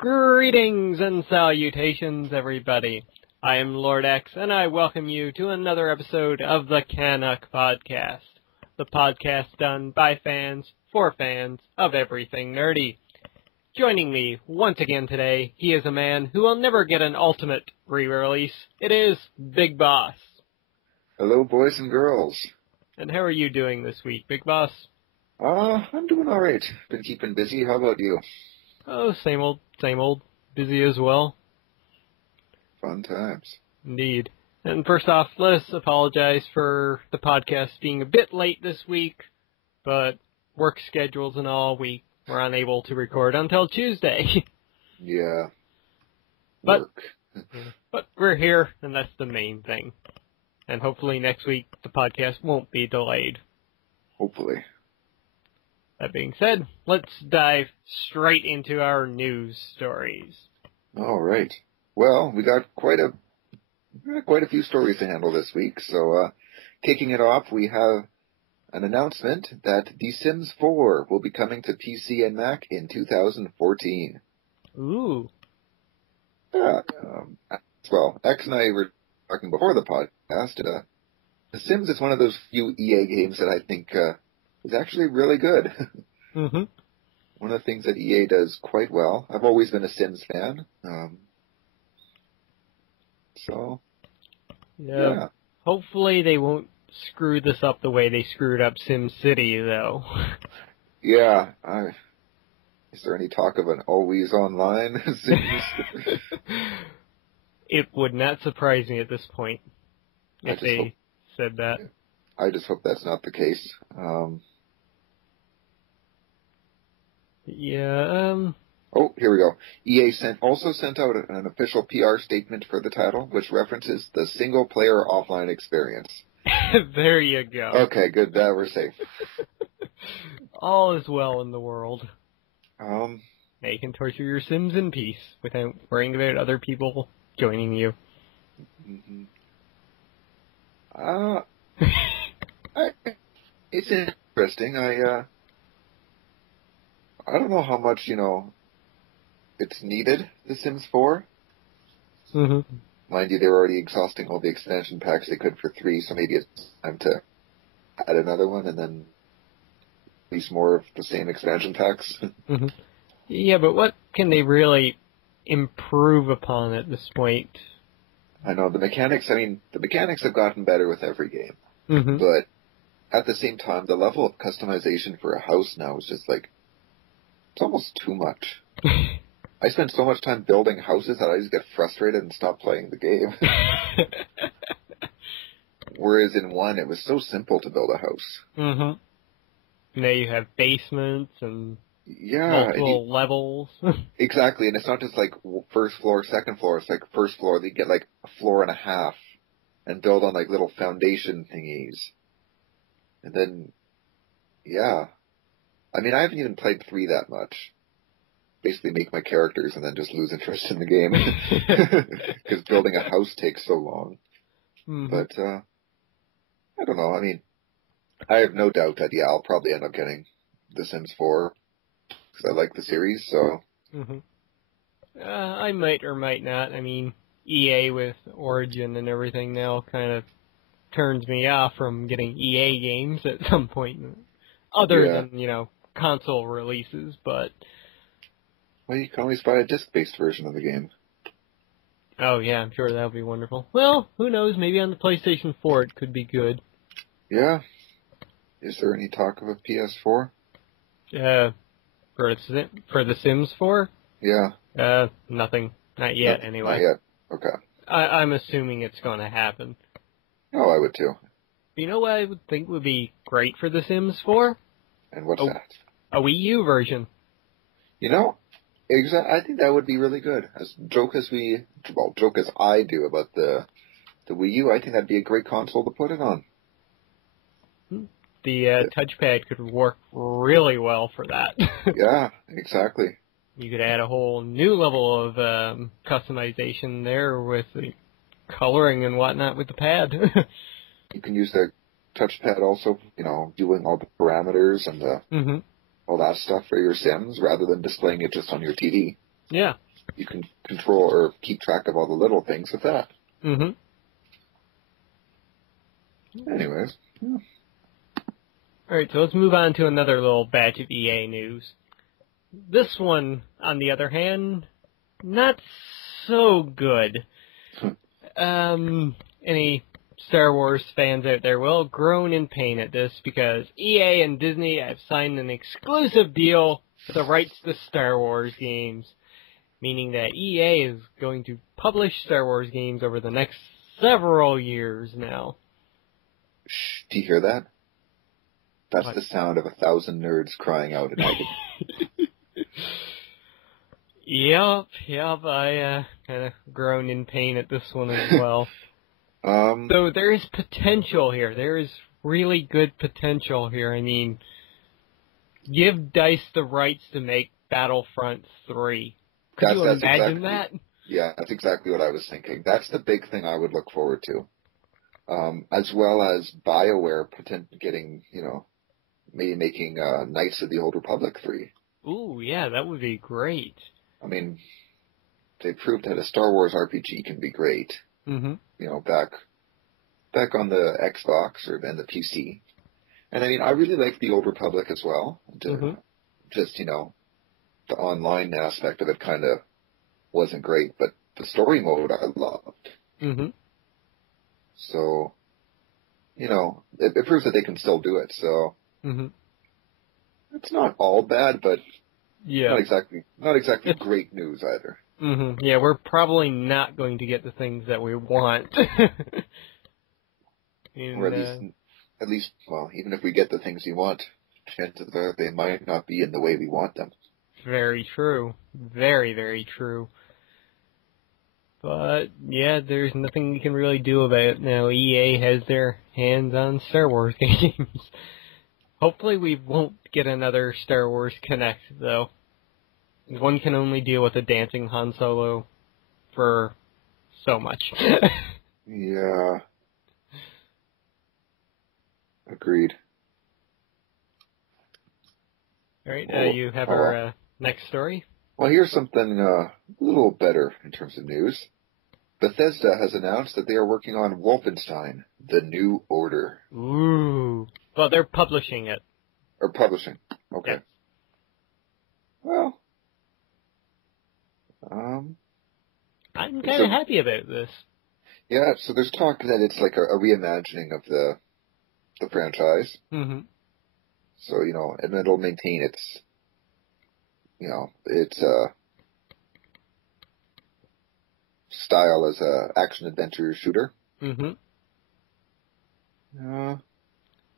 Greetings and salutations, everybody. I am Lord X, and I welcome you to another episode of the CanUK podcast, the podcast done by fans for fans of everything nerdy. Joining me once again today, he is a man who will never get an ultimate re-release. It is Big Boss. Hello, boys and girls. And how are you doing this week, Big Boss? I'm doing alright. Been keeping busy. How about you? Oh, same old. Busy as well. Fun times. Indeed. And first off, let us apologize for the podcast being a bit late this week, but work schedules and all, we were unable to record until Tuesday. Yeah. But we're here, and that's the main thing. And hopefully next week the podcast won't be delayed. Hopefully. That being said, let's dive straight into our news stories. All right. Well, we got quite a few stories to handle this week. So, kicking it off, we have an announcement that The Sims 4 will be coming to PC and Mac in 2014. Ooh. Yeah. Well, X and I were talking before the podcast. The Sims is one of those few EA games that I think is actually really good. Mm-hmm. One of the things that EA does quite well. I've always been a Sims fan. Yeah. Hopefully they won't screw this up the way they screwed up SimCity, though. Yeah. Is there any talk of an always online Sims? It would not surprise me at this point if they said that. I just hope that's not the case. Oh, here we go. EA also sent out an official PR statement for the title, which references the single-player offline experience. There you go. Okay, good. That we're safe. All is well in the world. Now you can torture your Sims in peace without worrying about other people joining you. Mm-hmm. It's interesting. I don't know how much, it's needed, The Sims 4. Mm-hmm. Mind you, they were already exhausting all the expansion packs they could for 3, so maybe it's time to add another one and then release more of the same expansion packs. Mm-hmm. Yeah, but what can they really improve upon at this point? I know, the mechanics have gotten better with every game. Mm-hmm. But at the same time, the level of customization for a house now is just it's almost too much. I spend so much time building houses that I just get frustrated and stop playing the game. Whereas in 1, it was so simple to build a house. Mm-hmm. Now you have basements and multiple levels. Exactly, and it's not just first floor, second floor. It's first floor, they get a floor and a half and build on little foundation thingies. And then, yeah. I mean, I haven't even played 3 that much. Basically make my characters and then just lose interest in the game. Because building a house takes so long. Mm-hmm. But, I don't know. I mean, I have no doubt that, I'll probably end up getting The Sims 4. Because I like the series, so. Mm-hmm. I might or might not. I mean, EA with Origin and everything now kind of turns me off from getting EA games at some point. Other than, console releases, but... Well, you can always buy a disc-based version of the game. Oh, yeah, I'm sure that would be wonderful. Well, who knows, maybe on the PlayStation 4 it could be good. Yeah. Is there any talk of a PS4? For The Sims 4? Yeah. Nothing. Not yet, anyway. Not yet. Okay. I'm assuming it's going to happen. Oh, I would too. You know what I would think would be great for The Sims 4? And what's that? A Wii U version. I think that would be really good. As joke as I do about the Wii U, I think that'd be a great console to put it on. The touchpad could work really well for that. Yeah, exactly. You could add a whole new level of customization there with the coloring and whatnot with the pad. You can use the touchpad also, doing all the parameters and all that stuff for your Sims rather than displaying it just on your TV. Yeah, you can control or keep track of all the little things with that. Mm-hmm. Anyways. Yeah. Alright, so let's move on to another little batch of EA news. This one, on the other hand, not so good. Any Star Wars fans out there will groan in pain at this because EA and Disney have signed an exclusive deal for the rights to Star Wars games, meaning that EA is going to publish Star Wars games over the next several years now. Shh, do you hear that? That's What? the sound of 1,000 nerds crying out in agony. Yep, I kind of groan in pain at this one as well. So there is potential here. There is really good potential here. I mean, give DICE the rights to make Battlefront 3. Could you imagine that? Yeah, that's exactly what I was thinking. That's the big thing I would look forward to. As well as BioWare getting, maybe making Knights of the Old Republic 3. Ooh, yeah, that would be great. I mean, they proved that a Star Wars RPG can be great. Mm-hmm. Back on the Xbox and the PC. And I mean, I really like the Old Republic as well. Just, the online aspect of it kind of wasn't great, but the story mode I loved. Mm-hmm. So, it proves that they can still do it, so it's not all bad, but not exactly great news either. Mm-hmm. Yeah, we're probably not going to get the things that we want. Or at least, even if we get the things we want, chances are they might not be in the way we want them. Very true. Very, very true. But, yeah, there's nothing we can really do about it now. EA has their hands on Star Wars games. Hopefully we won't get another Star Wars Connect, though. One can only deal with a dancing Han Solo for so much. Yeah. Agreed. Alright, you have our next story? Well, here's something a little better in terms of news. Bethesda has announced that they are working on Wolfenstein, The New Order. Ooh. Well, they're publishing it. Or publishing. Okay. Yeah. Well. I'm kind of happy about this. Yeah, so there's talk that it's like a reimagining of the franchise. Mm-hmm. So, and it'll maintain its style as a action-adventure shooter. Mm-hmm.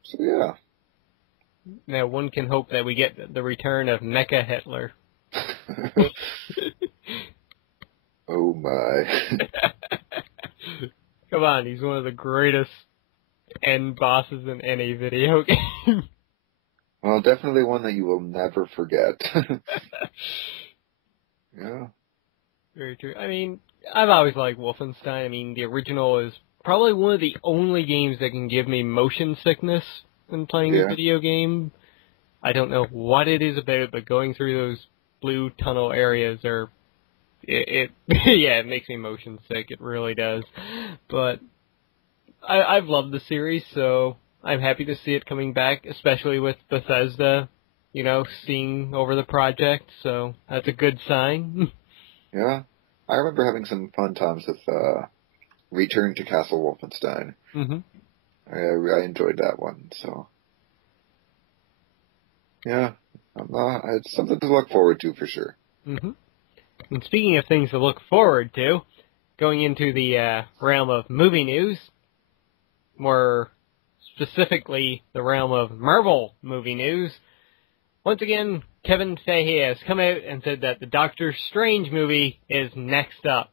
So, yeah. Now, one can hope that we get the return of Mecha Hitler. Oh, my. Come on, he's one of the greatest end bosses in any video game. Well, definitely one that you will never forget. Yeah. Very true. I mean, I've always liked Wolfenstein. I mean, the original is probably one of the only games that can give me motion sickness when playing a video game. I don't know what it is about it, but going through those blue tunnel areas it makes me motion sick. It really does. But I've loved the series, so I'm happy to see it coming back, especially with Bethesda, seeing over the project, so that's a good sign. Yeah. I remember having some fun times with Return to Castle Wolfenstein. Mm-hmm. I enjoyed that one, so. Yeah. It's something to look forward to for sure. Mm-hmm. And speaking of things to look forward to, going into the realm of movie news, more specifically the realm of Marvel movie news, once again, Kevin Feige has come out and said that the Doctor Strange movie is next up.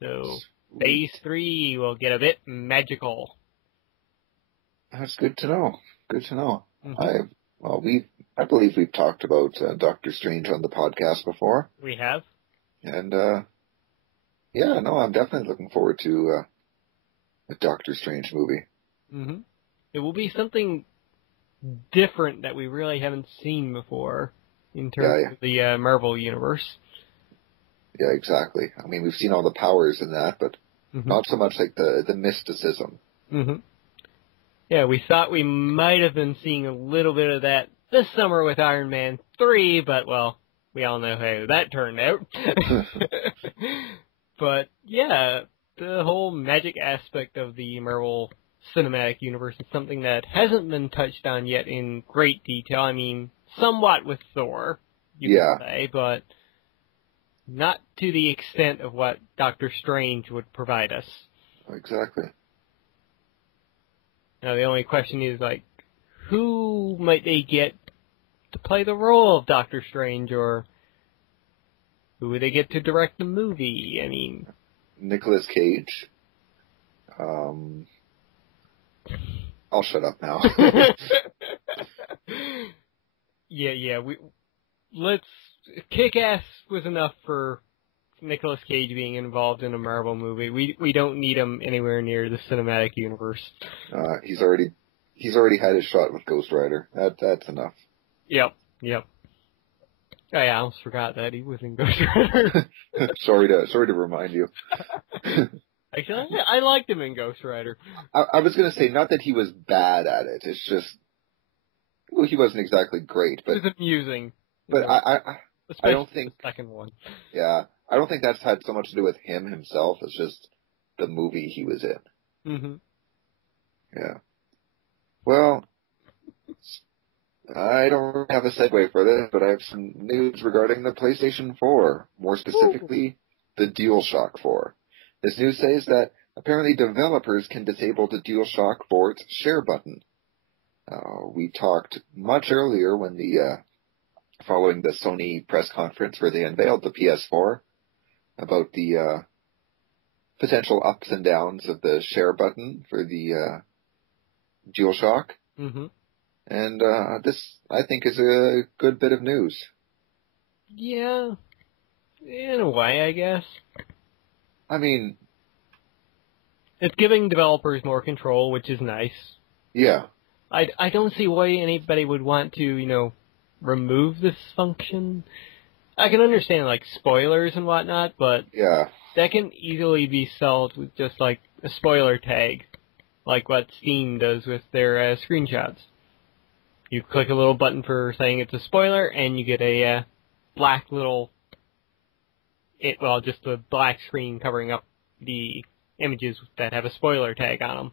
So, Phase 3 will get a bit magical. That's good to know. Good to know. Mm-hmm. I believe we've talked about Doctor Strange on the podcast before. We have. And, I'm definitely looking forward to a Doctor Strange movie. Mm-hmm. It will be something different that we really haven't seen before in terms of the Marvel universe. Yeah, exactly. I mean, we've seen all the powers in that, but not so much like the mysticism. Yeah, we thought we might have been seeing a little bit of that this summer with Iron Man 3, but, well, we all know how that turned out. But, yeah, the whole magic aspect of the Marvel Cinematic Universe is something that hasn't been touched on yet in great detail. I mean, somewhat with Thor, you could say, but not to the extent of what Doctor Strange would provide us. Exactly. Now, the only question is, like, who might they get to play the role of Doctor Strange, or who would they get to direct the movie? I mean... Nicolas Cage. I'll shut up now. Yeah, let's... Kick-Ass was enough for Nicolas Cage being involved in a Marvel movie. We don't need him anywhere near the cinematic universe. He's already had his shot with Ghost Rider. That's enough. Yep. Oh yeah, I almost forgot that he was in Ghost Rider. sorry to remind you. Actually, I liked him in Ghost Rider. I was gonna say, not that he was bad at it. It's just, well, he wasn't exactly great, but it was amusing. But I don't think the second one. Yeah, I don't think that's had so much to do with him himself. It's just the movie he was in. Yeah. Well, I don't have a segue for this, but I have some news regarding the PlayStation 4, more specifically, the DualShock 4. This news says that apparently developers can disable the DualShock 4's share button. We talked much earlier when following the Sony press conference where they unveiled the PS4 about the potential ups and downs of the share button for the DualShock. And this, I think, is a good bit of news. Yeah, in a way, I guess. I mean... It's giving developers more control, which is nice. Yeah. I don't see why anybody would want to, remove this function. I can understand, like, spoilers and whatnot, but yeah, that can easily be solved with just, like, a spoiler tag, like what Steam does with their screenshots. You click a little button for saying it's a spoiler, and you get a black little... just a black screen covering up the images that have a spoiler tag on them.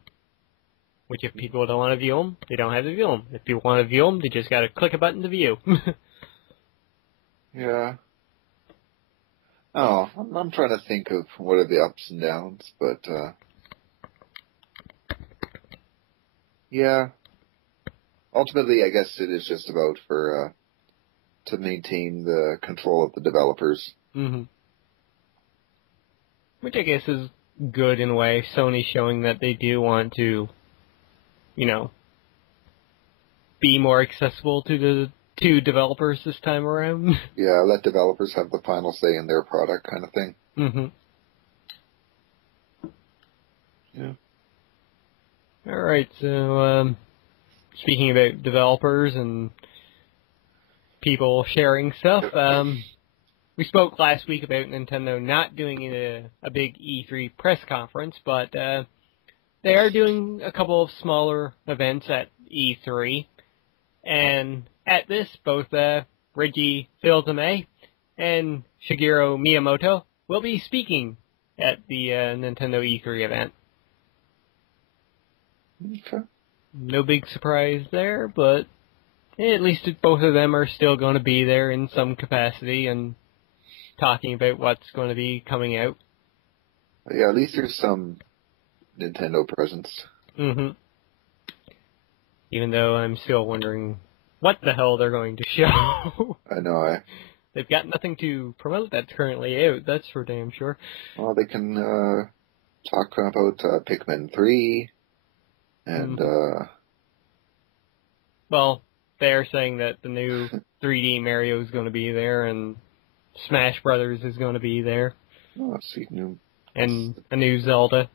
Which, if people don't want to view them, they don't have to view them. If people want to view them, they just got to click a button to view. Yeah. Oh, I'm trying to think of what are the ups and downs, but yeah. Ultimately, I guess it is just about to maintain the control of the developers. Which I guess is good in a way. Sony showing that they do want to, be more accessible to developers this time around. Yeah, let developers have the final say in their product kind of thing. Yeah. Alright, so, speaking about developers and people sharing stuff, we spoke last week about Nintendo not doing a big E3 press conference, but they are doing a couple of smaller events at E3. And at this, both Reggie Fils-Aime and Shigeru Miyamoto will be speaking at the Nintendo E3 event. Okay. No big surprise there, but at least both of them are still going to be there in some capacity and talking about what's going to be coming out. Yeah, at least there's some Nintendo presence. Even though I'm still wondering what the hell they're going to show. I know, They've got nothing to promote that's currently out, that's for damn sure. Well, they can talk about Pikmin 3, and well, they're saying that the new 3D Mario is going to be there, and Smash Brothers is going to be there. Oh, sweet new. And a new Zelda.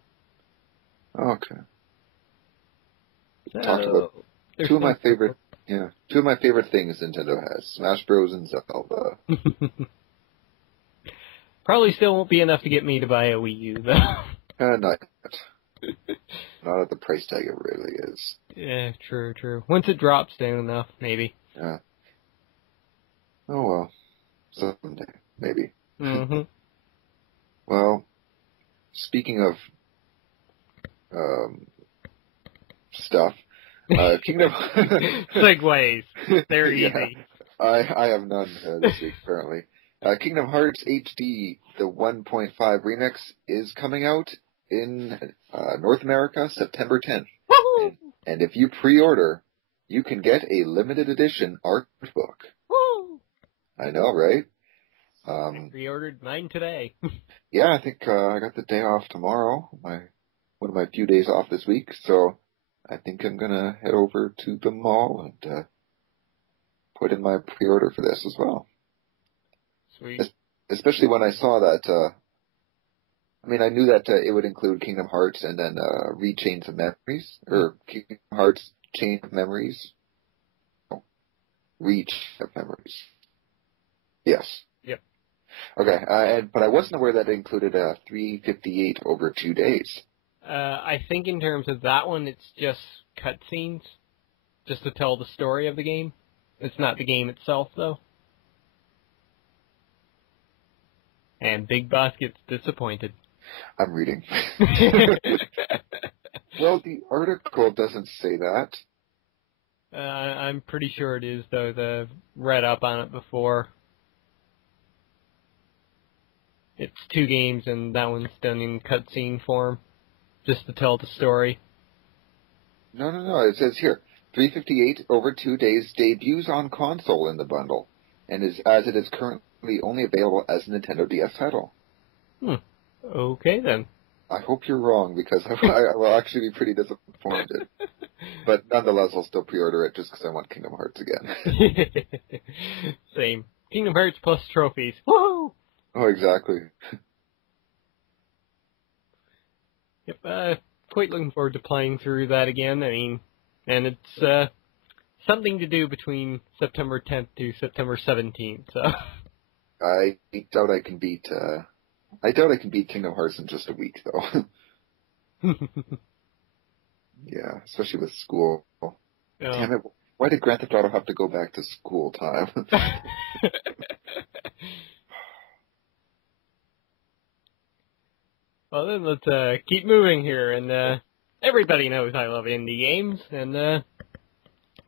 Okay. So, talked about two of my favorite things Nintendo has: Smash Bros. And Zelda. Probably still won't be enough to get me to buy a Wii U, though. Not yet. Not at the price tag it really is. Yeah, true. Once it drops down enough, maybe. Yeah. Oh well. Someday, maybe. Mm-hmm. Well, speaking of stuff, Kingdom Segues. They're easy. I have none this week, apparently. Kingdom Hearts HD, the 1.5 remix, is coming out in North America September 10th. And if you pre-order, you can get a limited edition art book. Woo! I know, right? I pre-ordered mine today. Yeah, I think I got the day off tomorrow. One of my few days off this week, so I think I'm gonna head over to the mall and put in my pre-order for this as well. Sweet. Especially when I saw that. I knew that it would include Kingdom Hearts and then Chains of Memories, or Kingdom Hearts Chain of Memories. Oh, Reach of Memories. Yes. Yep. Okay, but I wasn't aware that it included 358 over 2 days. I think in terms of that one, it's just cutscenes, just to tell the story of the game. It's not the game itself, though. And Big Boss gets disappointed. I'm reading. Well, the article doesn't say that. I'm pretty sure it is, though. I've read up on it before. It's 2 games, and that one's done in cutscene form, just to tell the story. No. It says here, 358 over 2 days debuts on console in the bundle, and as it is currently only available as a Nintendo DS title. Okay, then. I hope you're wrong, because I will actually be pretty disappointed. But nonetheless, I'll still pre-order it just because I want Kingdom Hearts again. Same. Kingdom Hearts plus trophies. Woo! Oh, exactly. Yep, quite looking forward to playing through that again. And it's something to do between September 10th to September 17th, so... I doubt I can beat Kingdom Hearts in just a week, though. Yeah, especially with school. Damn it, why did Grand Theft Auto have to go back to school time? Well, then let's keep moving here, and everybody knows I love indie games, and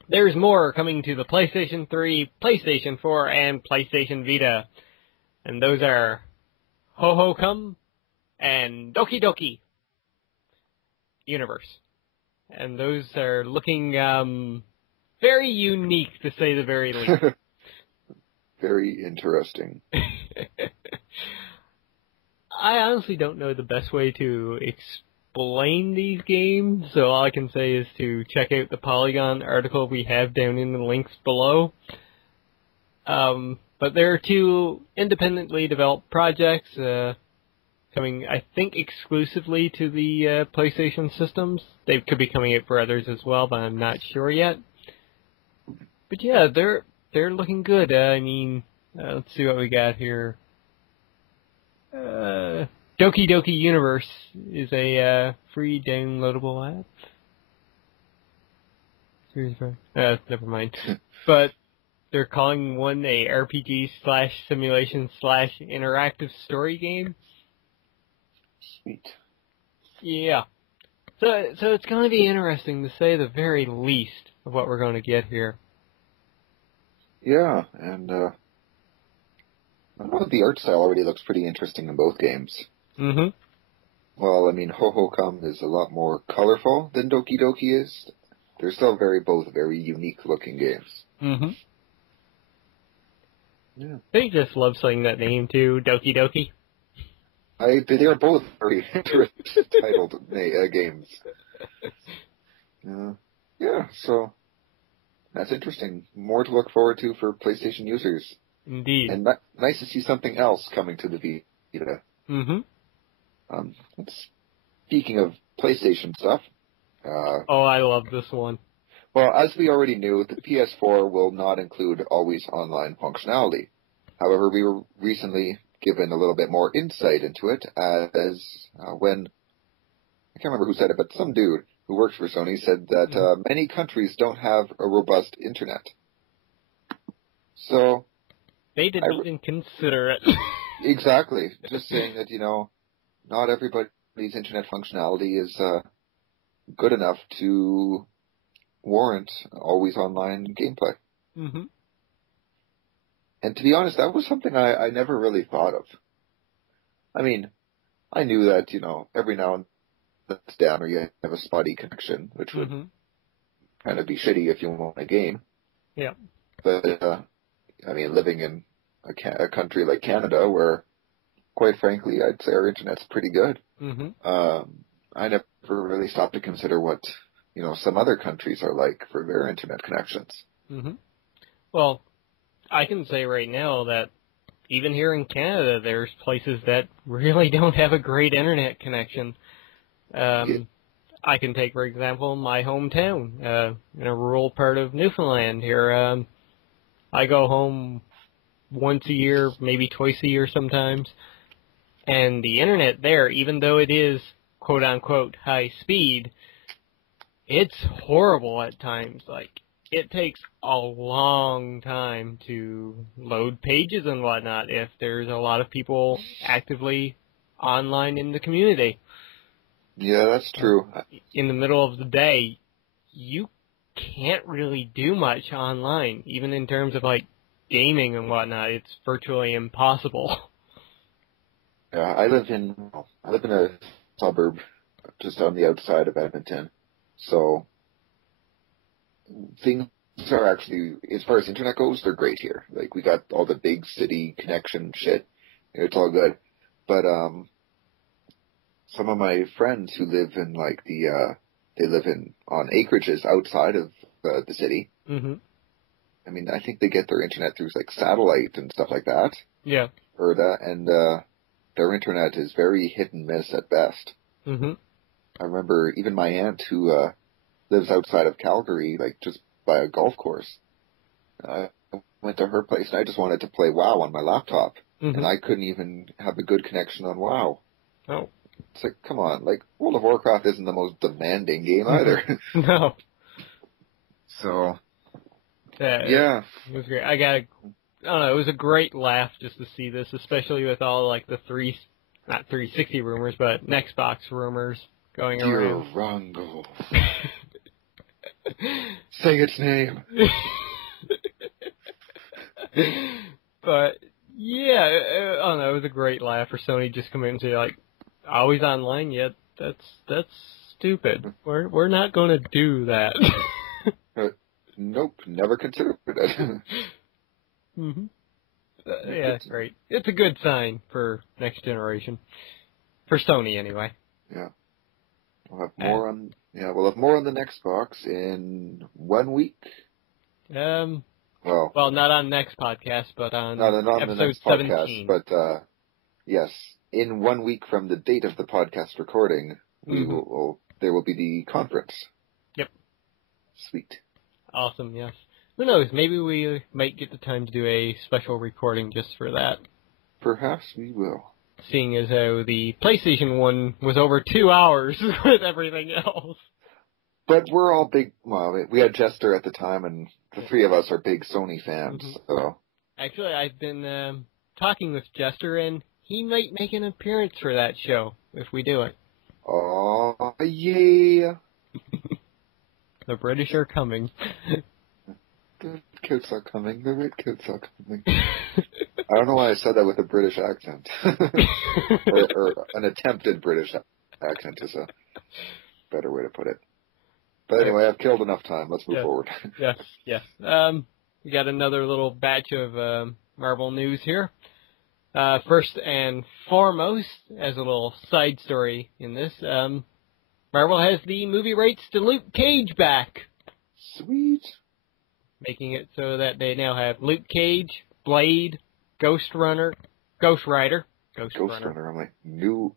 there's more coming to the PlayStation 3, PlayStation 4, and PlayStation Vita, and those are Ho-Ho Come and Doki Doki Universe, and those are looking very unique, to say the very least. Very interesting. I honestly don't know the best way to explain these games, so all I can say is to check out the Polygon article we have down in the links below. But there are 2 independently developed projects coming, I think, exclusively to the PlayStation systems. They could be coming out for others as well, but I'm not sure yet. But yeah, they're looking good. Let's see what we got here. Doki Doki Universe is a free downloadable app. Never mind. But they're calling one a RPG/simulation/interactive story game. Sweet. Yeah. So it's going to be interesting, to say the very least, of what we're going to get here. Yeah, and I don't know, the art style already looks pretty interesting in both games. Mm-hmm. Well, Ho-Ho Come is a lot more colorful than Doki Doki is. They're still both very unique looking games. Mm-hmm. Yeah. They just love saying that name too, Doki Doki. They are both very interesting titled games. Yeah, so that's interesting. More to look forward to for PlayStation users. Indeed. And nice to see something else coming to the Vita. Mm-hmm. Speaking of PlayStation stuff. I love this one. Well, as we already knew, the PS4 will not include always online functionality. However, we were recently given a little bit more insight into it, as when, I can't remember who said it, but some dude who works for Sony said that many countries don't have a robust internet. So... They didn't even consider it. Exactly. Just saying that, not everybody's internet functionality is good enough to warrant always online gameplay. Mm-hmm. And to be honest, that was something I never really thought of. I mean, I knew that, every now and then it's down or you have a spotty connection, which would kind of be shitty if you want a game. Yeah. But, living in a country like Canada where, quite frankly, I'd say our internet's pretty good. I never really stopped to consider what, some other countries are like for their internet connections. Well, I can say right now that even here in Canada, there's places that really don't have a great internet connection. I can take, for example, my hometown, in a rural part of Newfoundland here. I go home once a year, maybe twice a year sometimes, and the internet there, even though it is quote-unquote high speed, it's horrible at times. Like, it takes a long time to load pages and whatnot if there's a lot of people actively online in the community. Yeah, that's true. In the middle of the day, you can't really do much online, even in terms of, like, gaming and whatnot. It's virtually impossible. Yeah, I live in a suburb just on the outside of Edmonton, so things are actually, as far as internet goes, they're great here. Like, we got all the big city connection shit. It's all good. But some of my friends who live in they live on acreages outside of the city. I mean, I think they get their internet through like satellite and stuff like that. Yeah. And their internet is very hit and miss at best. I remember even my aunt who lives outside of Calgary, like just by a golf course. I went to her place and I just wanted to play WoW on my laptop, and I couldn't even have a good connection on WoW. Oh. It's like, come on, like World of Warcraft isn't the most demanding game either. No. So. Yeah. It was great. I don't know, it was a great laugh just to see this, especially with all, like, the not 360 rumors, but Xbox rumors going around. Dear Rongo. Say its name. But, yeah, I don't know, it was a great laugh for Sony just come in and say, like, always online yet? That's stupid. We're not going to do that. Nope, never considered it. Yeah, great. It's a good sign for next generation. For Sony, anyway. Yeah. We'll have more on the next box in 1 week. Well, not on next podcast, but on not episode the next 17. Podcast, but yes, in 1 week from the date of the podcast recording, there will be the conference. Yep. Sweet. Awesome, yes. Who knows, maybe we might get the time to do a special recording just for that. Perhaps we will. Seeing as how the PlayStation one was over 2 hours with everything else. But we're all we had Jester at the time, and the three of us are big Sony fans, so. Actually, I've been talking with Jester, and he might make an appearance for that show, if we do it. Oh, yeah. The British are coming. The kids are coming. The red kids are coming. I don't know why I said that with a British accent. or an attempted British accent is a better way to put it. But anyway, I've killed enough time. Let's move forward. Yes. We got another little batch of Marvel news here. First and foremost, as a little side story in this, Marvel has the movie rights to Luke Cage back. Sweet. Making it so that they now have Luke Cage, Blade, Ghost Rider. I'm like,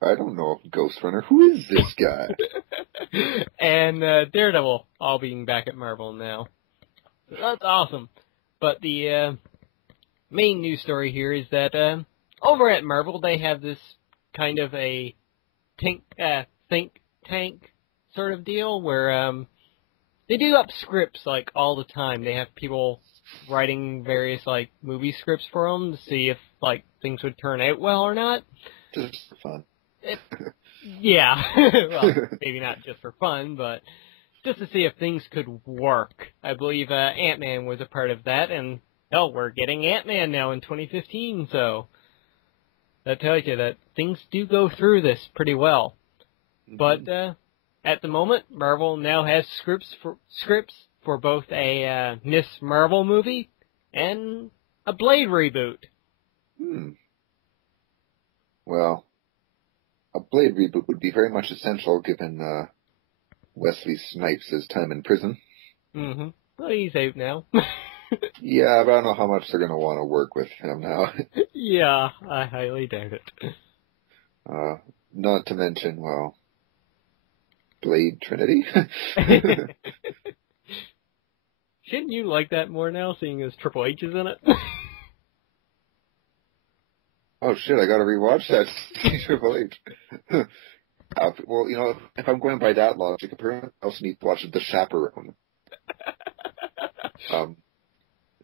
I don't know if Ghost Runner. Who is this guy? And Daredevil all being back at Marvel now. So that's awesome. But the main news story here is that over at Marvel, they have this kind of a think tank sort of deal where they do up scripts like all the time. They have people writing various like movie scripts for them to see if like things would turn out well or not. Just for fun. Yeah, well, maybe not just for fun, but just to see if things could work. I believe Ant-Man was a part of that, and hell, we're getting Ant-Man now in 2015, so that tells you that things do go through this pretty well. Mm-hmm. But at the moment, Marvel now has scripts for both a Miss Marvel movie and a Blade reboot. Well, a Blade reboot would be very much essential given Wesley Snipes' time in prison. Mm-hmm. Well, he's out now. Yeah, but I don't know how much they're going to want to work with him now. Yeah, I highly doubt it. Not to mention, well, Blade Trinity? Shouldn't you like that more now, seeing as Triple H is in it? Oh shit, I gotta rewatch that Triple H. Well, you know, if I'm going by that logic, apparently I also need to watch The Chaperone.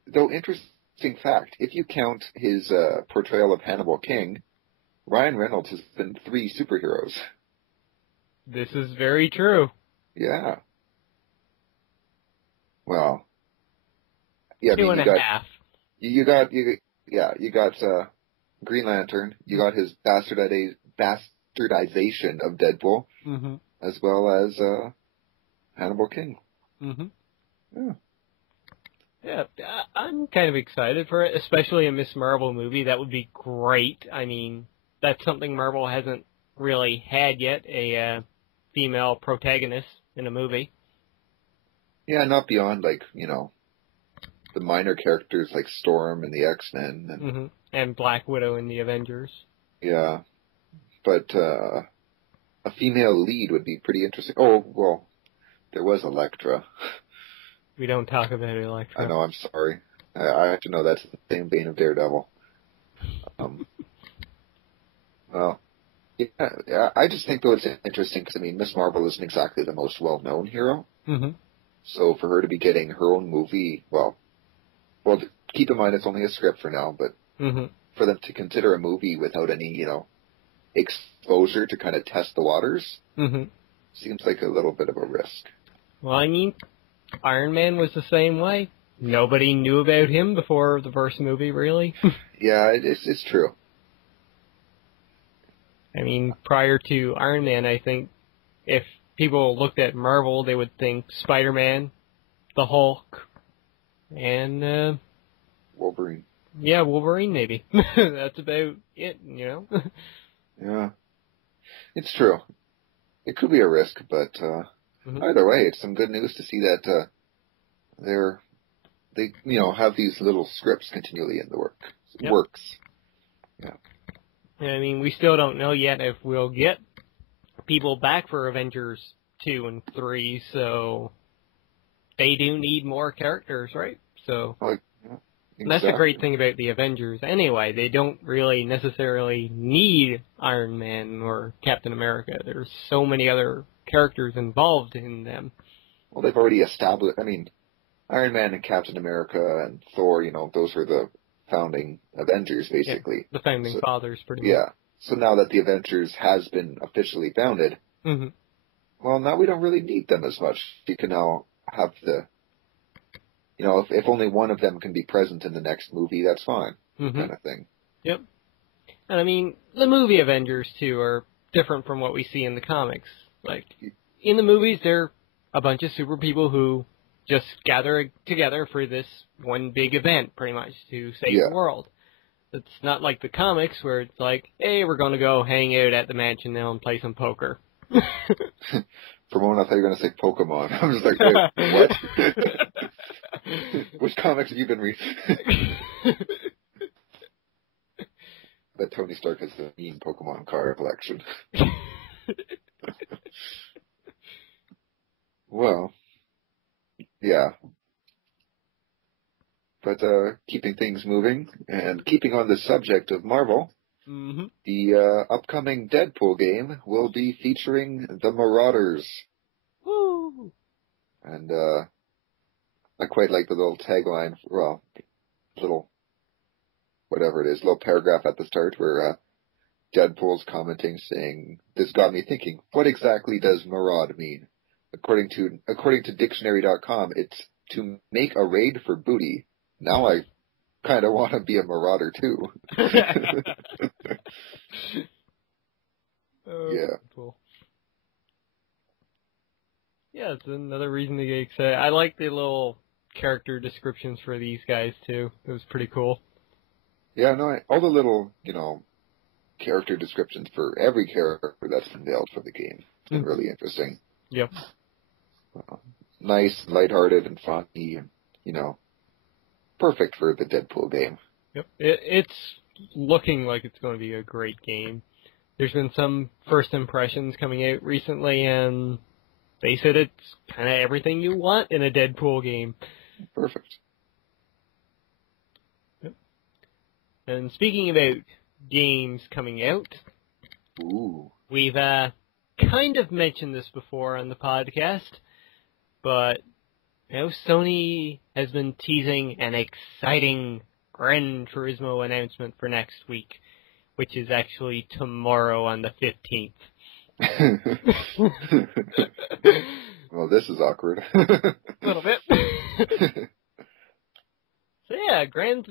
Though, interesting fact, if you count his portrayal of Hannibal King, Ryan Reynolds has been 3 superheroes. This is very true. Yeah. Well, yeah, Two and a half. You got Green Lantern, you got his bastardization of Deadpool, mm-hmm. as well as Hannibal King. Mm-hmm. Yeah. Yeah, I'm kind of excited for it, especially a Miss Marvel movie. That would be great. I mean, that's something Marvel hasn't really had yet, a female protagonist in a movie. Yeah, not beyond, like, you know, the minor characters like Storm and the X-Men. And, mm-hmm. and Black Widow in the Avengers. Yeah, but a female lead would be pretty interesting. Oh, well, there was Elektra. We don't talk about Elektra. I know, I'm sorry. I have to know that's the same vein of Daredevil. Well, yeah, I just think, though, it's interesting because, I mean, Miss Marvel isn't exactly the most well-known hero. Mm-hmm. So for her to be getting her own movie, well, keep in mind it's only a script for now, but mm-hmm. for them to consider a movie without any, you know, exposure to kind of test the waters, mm-hmm. seems like a little bit of a risk. Well, I mean, Iron Man was the same way. Nobody knew about him before the first movie, really. Yeah, it's true. I mean, prior to Iron Man, I think if people looked at Marvel, they would think Spider-Man, the Hulk, and Wolverine. Yeah, Wolverine, maybe. That's about it, you know? Yeah. It's true. It could be a risk, but mm-hmm. either way, it's some good news to see that they you know, have these little scripts continually in the works. Yeah. I mean, we still don't know yet if we'll get people back for Avengers 2 and 3, so they do need more characters, right? So yeah, exactly. That's the great thing about the Avengers. Anyway, they don't really necessarily need Iron Man or Captain America. There's so many other characters involved in them. Well, they've already established, I mean, Iron Man and Captain America and Thor, you know, those were the founding Avengers, basically. Yeah, the founding fathers, pretty much. Yeah. So now that the Avengers has been officially founded, mm-hmm. well, now we don't really need them as much. You can now have the, you know, if only one of them can be present in the next movie, that's fine, mm-hmm. kind of thing. Yep. And I mean, the movie Avengers, too, are different from what we see in the comics. Like, in the movies, they're a bunch of super people who just gather together for this one big event, pretty much, to save the world. It's not like the comics where it's like, hey, we're going to go hang out at the mansion now and play some poker. For a moment, I thought you were going to say Pokemon. I was like, wait, what? Which comics have you been reading? That Tony Stark has the mean Pokemon card collection. Well, yeah. But keeping things moving and keeping on the subject of Marvel, Mm-hmm. The upcoming Deadpool game will be featuring the Marauders. Woo! And I quite like the little tagline, well, little, whatever it is, little paragraph at the start where Deadpool's commenting saying, "This got me thinking, what exactly does maraud mean? According to dictionary.com, it's to make a raid for booty. Now I kind of want to be a marauder too." Yeah. Cool. Yeah, it's another reason to get excited. I like the little character descriptions for these guys too. It was pretty cool. Yeah, no, all the little, character descriptions for every character that's unveiled for the game. It's been really interesting. Yep. Nice, lighthearted, and funny, and, perfect for the Deadpool game. Yep. It's looking like it's going to be a great game. There's been some first impressions coming out recently, and they said it's kind of everything you want in a Deadpool game. Perfect. Yep. And speaking about games coming out, Ooh. we've kind of mentioned this before on the podcast, but Sony has been teasing an exciting Gran Turismo announcement for next week, which is actually tomorrow on the 15th. Well, this is awkward. A little bit. So yeah, Gran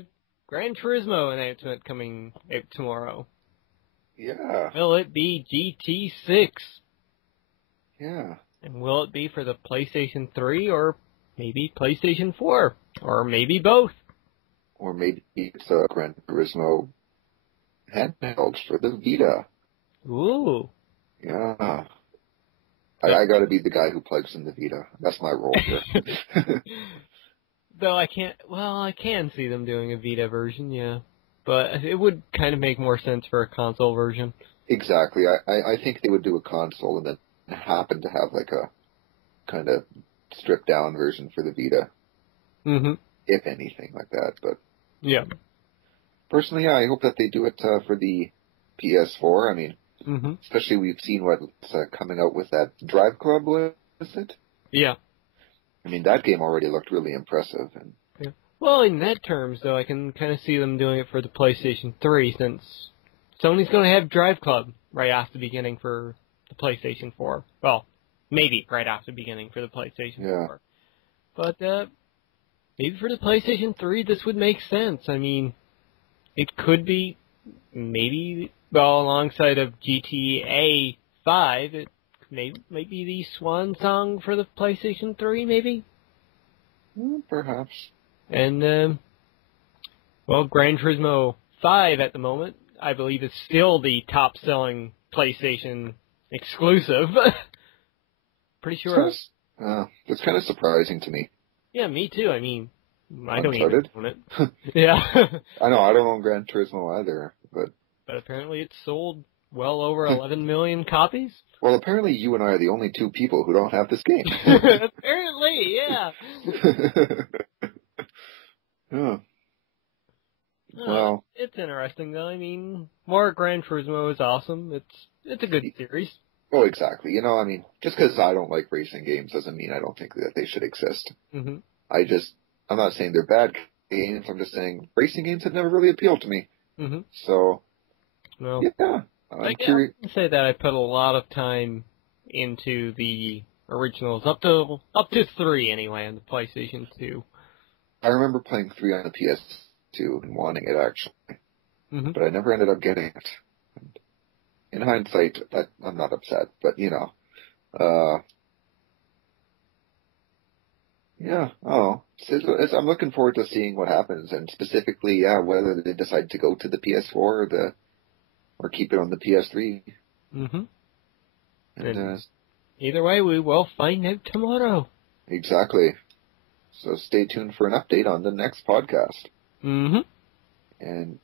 Turismo announcement coming out tomorrow. Yeah. Will it be GT6? Yeah. And will it be for the PlayStation 3 or maybe PlayStation 4? Or maybe both? Or maybe it's a Gran Turismo handheld for the Vita. Ooh. Yeah. I gotta be the guy who plugs in the Vita. That's my role here. Though I can see them doing a Vita version, yeah. But it would kind of make more sense for a console version. Exactly. I think they would do a console and then happen to have like a kind of stripped down version for the Vita. Mm-hmm. If anything like that, but... Yeah. Personally, yeah, I hope that they do it for the PS4. I mean, especially we've seen what's coming out with that Drive Club, was it? Yeah. I mean, that game already looked really impressive. And yeah. Well, in that terms, though, I can kind of see them doing it for the PlayStation 3, since Sony's going to have Drive Club right off the beginning for the PlayStation 4. Well, maybe right off the beginning for the PlayStation 4. But maybe for the PlayStation 3, this would make sense. I mean, it could be maybe, well, alongside of GTA 5, it might be the swan song for the PlayStation 3, maybe? Perhaps. And, well, Gran Turismo 5 at the moment, I believe, is still the top-selling PlayStation exclusive. Pretty sure. That's kind of surprising to me. Yeah, me too. I mean, I don't Uncharted? even own it. Yeah. I know, I don't own Gran Turismo either, but apparently it's sold well over 11 million copies. Well, apparently you and I are the only two people who don't have this game. Apparently, yeah. Yeah. Well, it's interesting though. I mean, more Gran Turismo is awesome. It's a good series. Oh, exactly. I mean, just because I don't like racing games doesn't mean I don't think that they should exist. Mm-hmm. I'm not saying they're bad games. I'm just saying racing games have never really appealed to me. Mm-hmm. So, well, yeah. I can say that I put a lot of time into the originals, up to 3 anyway, on the PlayStation 2. I remember playing 3 on the PS2 and wanting it, actually. But I never ended up getting it. And in hindsight, I'm not upset, but, yeah, I'm looking forward to seeing what happens, and specifically, whether they decide to go to the PS4 or keep it on the PS3. Mm-hmm. And either way, we will find out tomorrow. Exactly. So stay tuned for an update on the next podcast. Mm-hmm. And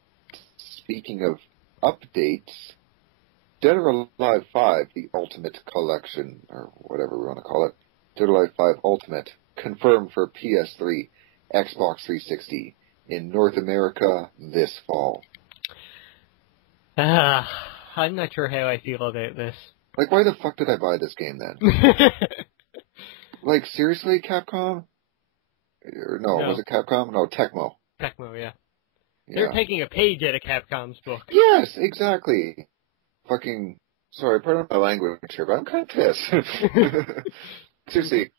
speaking of updates, Dead or Alive 5, the Ultimate Collection, or whatever we want to call it, Dead or Alive 5 Ultimate, confirmed for PS3, Xbox 360 in North America this fall. I'm not sure how I feel about this. Like, why the fuck did I buy this game then? Like, seriously, Capcom? Or, no, was it Capcom? No, Tecmo. Tecmo, yeah. Yeah. They're taking a page out of Capcom's book. Yes, exactly. Fucking, sorry, pardon my language here, but I'm kind of pissed. Seriously,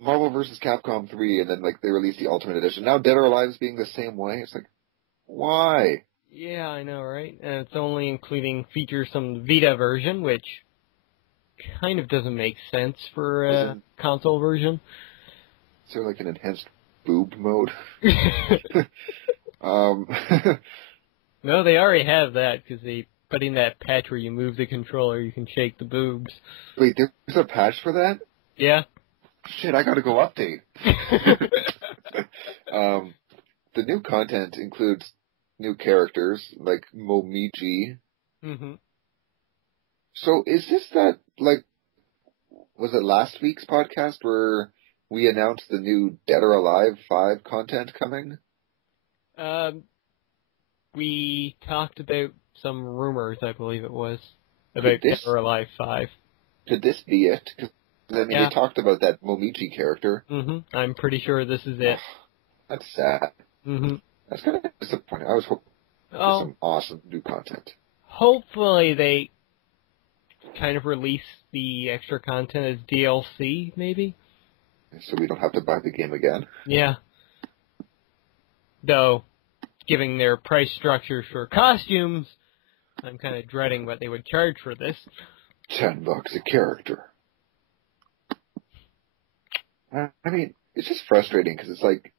Marvel vs. Capcom 3, and then, like, they released the Ultimate Edition. Now Dead or Alive is being the same way. It's like, why? Yeah, I know, right? And it's only features some Vita version, which kind of doesn't make sense for a console version. Is there, like, an enhanced boob mode? No, they already have that, because they put in that patch where you move the controller, you can shake the boobs. Wait, there's a patch for that? Yeah. Shit, I gotta go update. The new content includes new characters, like Momiji. Mm-hmm. So is this that, like, was it last week's podcast where we announced the new Dead or Alive 5 content coming? We talked about some rumors, I believe it was, about Dead or Alive 5. Could this be it? 'Cause, I mean, they talked about that Momiji character. Mm-hmm. I'm pretty sure this is it. That's sad. Mm-hmm. That's kind of disappointing. I was hoping for some awesome new content. Hopefully they kind of release the extra content as DLC, maybe? So we don't have to buy the game again? Yeah. Though, given their price structure for costumes, I'm kind of dreading what they would charge for this. $10 a character. I mean, it's just frustrating because it's like,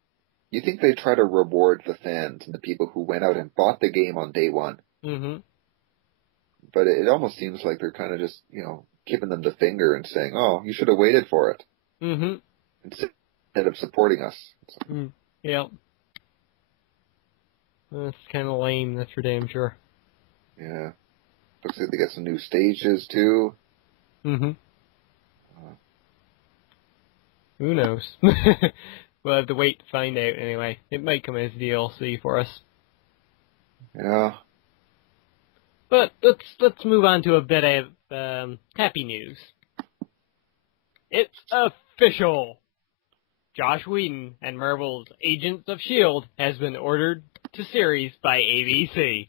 you think they try to reward the fans and the people who went out and bought the game on day one. Mm-hmm. But it almost seems like they're kind of just, giving them the finger and saying, oh, you should have waited for it. Mm-hmm. Instead of supporting us. So. Yeah. That's kind of lame, that's for damn sure. Yeah. Looks like they got some new stages, too. Mm-hmm. Who knows? We'll have to wait to find out anyway. It might come as DLC for us. Yeah. But let's move on to a bit of happy news. It's official! Joss Whedon and Marvel's Agents of S.H.I.E.L.D. has been ordered to series by ABC.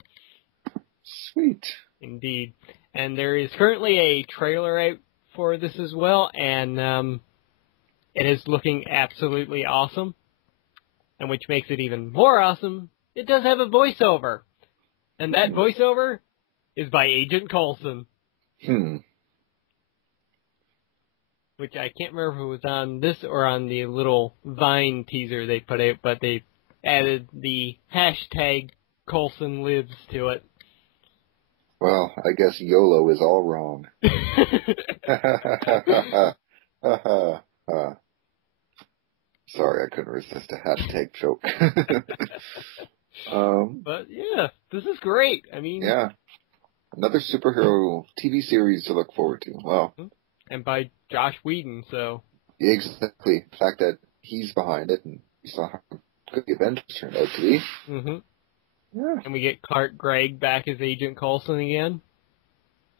Sweet. Indeed. And there is currently a trailer out for this as well, and it is looking absolutely awesome. And which makes it even more awesome, it does have a voiceover. And that voiceover is by Agent Coulson. Which I can't remember if it was on this or on the little Vine teaser they put out, but they added the hashtag Coulson lives to it. Well, I guess YOLO is all wrong. Sorry, I couldn't resist a hashtag joke. But yeah, this is great. I mean... Yeah. Another superhero TV series to look forward to. Wow. And by Joss Whedon, so... Exactly. The fact that he's behind it, and you saw how good the Avengers turned out to be. Mm-hmm. Yeah. And we get Clark Gregg back as Agent Coulson again.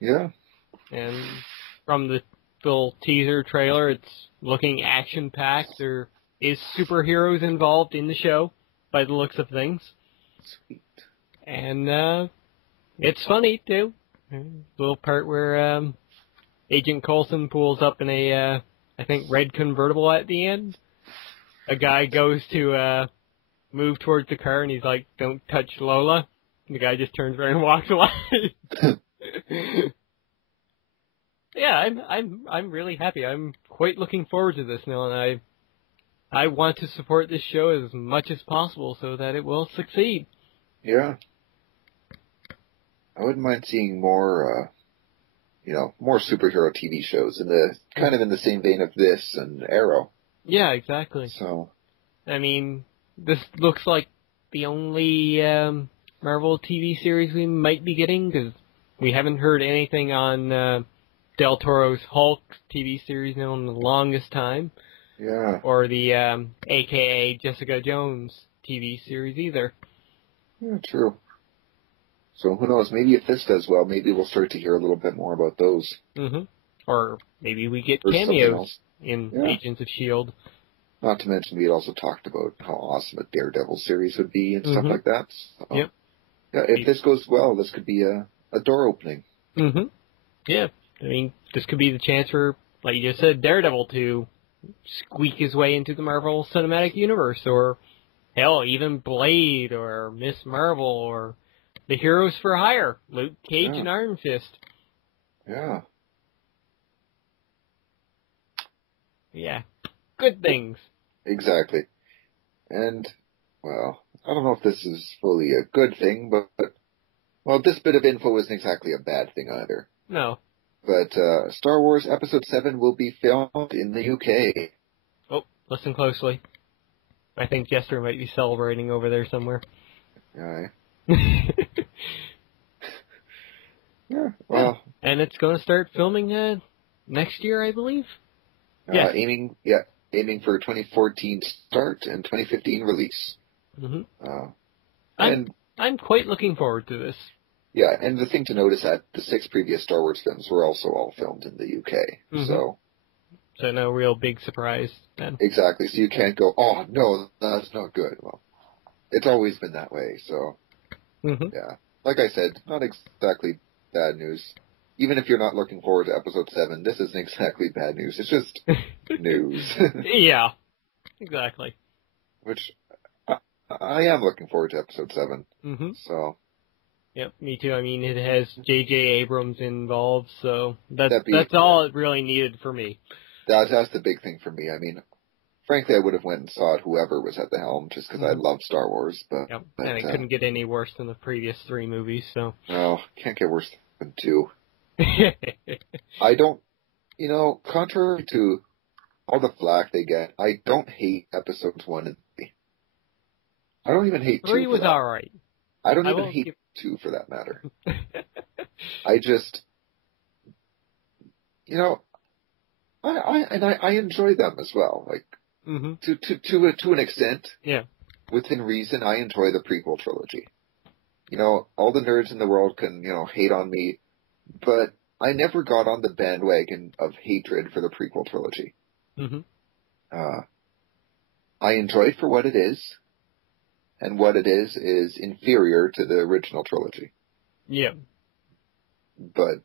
Yeah. And from the little teaser trailer, it's looking action-packed. There is superheroes involved in the show, by the looks of things. Sweet. And it's funny, too. A little part where Agent Coulson pulls up in a, I think, red convertible at the end. A guy goes to move towards the car, and he's like, "Don't touch Lola." And the guy just turns around and walks away. Yeah, I'm really happy. I'm quite looking forward to this now, and I want to support this show as much as possible so that it will succeed. Yeah. I wouldn't mind seeing more, more superhero TV shows in the kind of in the same vein of this and Arrow. Yeah, exactly. So, I mean, this looks like the only Marvel TV series we might be getting, because we haven't heard anything on Del Toro's Hulk TV series now in the longest time. Yeah. Or the AKA Jessica Jones TV series either. Yeah, true. So who knows? Maybe if this does well, maybe we'll start to hear a little bit more about those. Mm-hmm. Or maybe we get Or cameos in Agents of S.H.I.E.L.D. Not to mention, we had also talked about how awesome a Daredevil series would be and stuff like that. So, yep. Yeah, if this goes well, this could be a door opening. Mm-hmm. Yeah. I mean, this could be the chance for, like you just said, Daredevil to squeak his way into the Marvel Cinematic Universe, or, hell, even Blade, or Miss Marvel, or the Heroes for Hire, Luke Cage and Iron Fist. Yeah. Yeah. Good things. Exactly. And, well, I don't know if this is fully a good thing, but well, this bit of info isn't exactly a bad thing either. No. But Star Wars Episode 7 will be filmed in the UK. Oh, listen closely. I think Jester might be celebrating over there somewhere. Yeah. Yeah, well. And it's going to start filming next year, I believe. Yeah. Aiming for 2014 start and 2015 release. Mm-hmm. I'm quite looking forward to this. Yeah, and the thing to note is that the 6 previous Star Wars films were also all filmed in the UK. Mm-hmm. So no real big surprise then. Exactly. So you can't go, oh, no, that's not good. Well, it's always been that way. So, yeah. Like I said, not exactly bad news. Even if you're not looking forward to Episode 7, this isn't exactly bad news. It's just news. Yeah, exactly. Which I am looking forward to Episode 7. Mm-hmm. So. Yep, me too. I mean, it has J.J. Abrams involved, so that's all it really needed for me. That's the big thing for me. I mean, frankly, I would have went and saw it whoever was at the helm, just because I love Star Wars. But and it couldn't get any worse than the previous 3 movies. So no, can't get worse than 2. I don't, contrary to all the flack they get, I don't hate episodes 1 and 3. I don't even hate 2. 3 was all right. I don't even hate 2 for that matter. I just, I enjoy them as well. Like, to an extent. Yeah. Within reason, I enjoy the prequel trilogy. All the nerds in the world can, hate on me, but I never got on the bandwagon of hatred for the prequel trilogy. Mm-hmm. I enjoy it for what it is, and what it is inferior to the original trilogy. Yeah. But,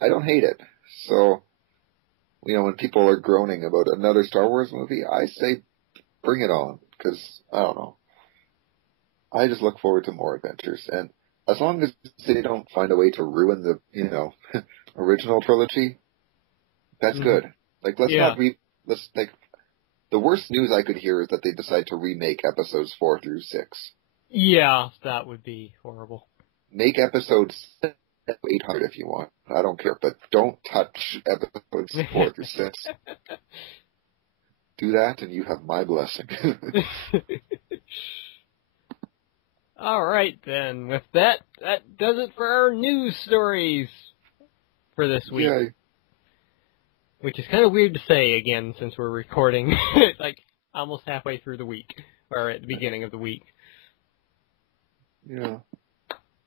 I don't hate it. So, when people are groaning about another Star Wars movie, I say bring it on, because, I don't know. I just look forward to more adventures, and as long as they don't find a way to ruin the, original trilogy, that's good. Like, the worst news I could hear is that they decide to remake episodes 4 through 6. Yeah, that would be horrible. Make episodes 800 if you want. I don't care, but don't touch episodes 4 through 6. Do that and you have my blessing. All right, then. With that does it for our news stories for this week. Yeah. Which is kind of weird to say, again, since we're recording, like, almost halfway through the week, or at the beginning of the week. Yeah.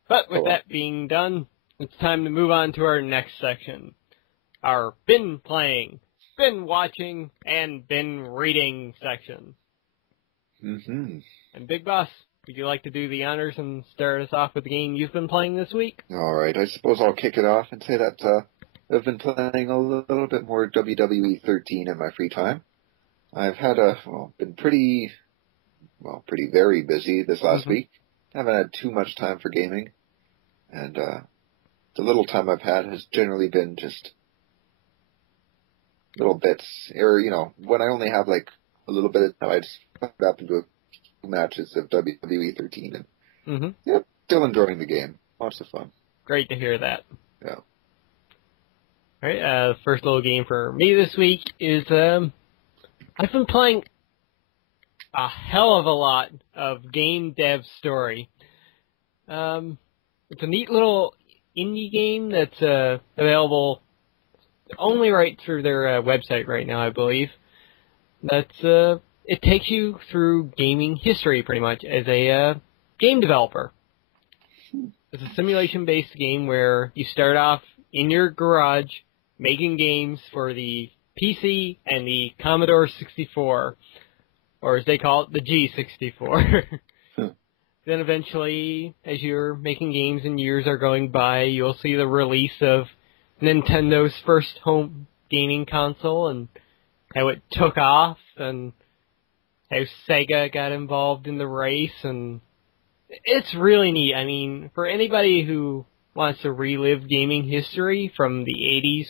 But with that being done, it's time to move on to our next section. Our been playing, been watching, and been reading section. Mm-hmm. And Big Boss, would you like to do the honors and start us off with the game you've been playing this week? All right, I suppose I'll kick it off and say that I've been playing a little bit more WWE 13 in my free time. I've had been pretty very busy this last week. Haven't had too much time for gaming, and the little time I've had has generally been just little bits, or when I only have like a little bit of time, I just put it up into a few matches of WWE 13, and still enjoying the game. Lots of fun. Great to hear that. Yeah. All right, first little game for me this week is I've been playing a hell of a lot of Game Dev Story. It's a neat little indie game that's available only right through their website right now, I believe. It takes you through gaming history pretty much as a game developer. It's a simulation-based game where you start off in your garage making games for the PC and the Commodore 64, or as they call it, the G64. Then eventually, as you're making games and years are going by, you'll see the release of Nintendo's first home gaming console and how it took off and how Sega got involved in the race, and it's really neat. I mean, for anybody who wants to relive gaming history from the 80s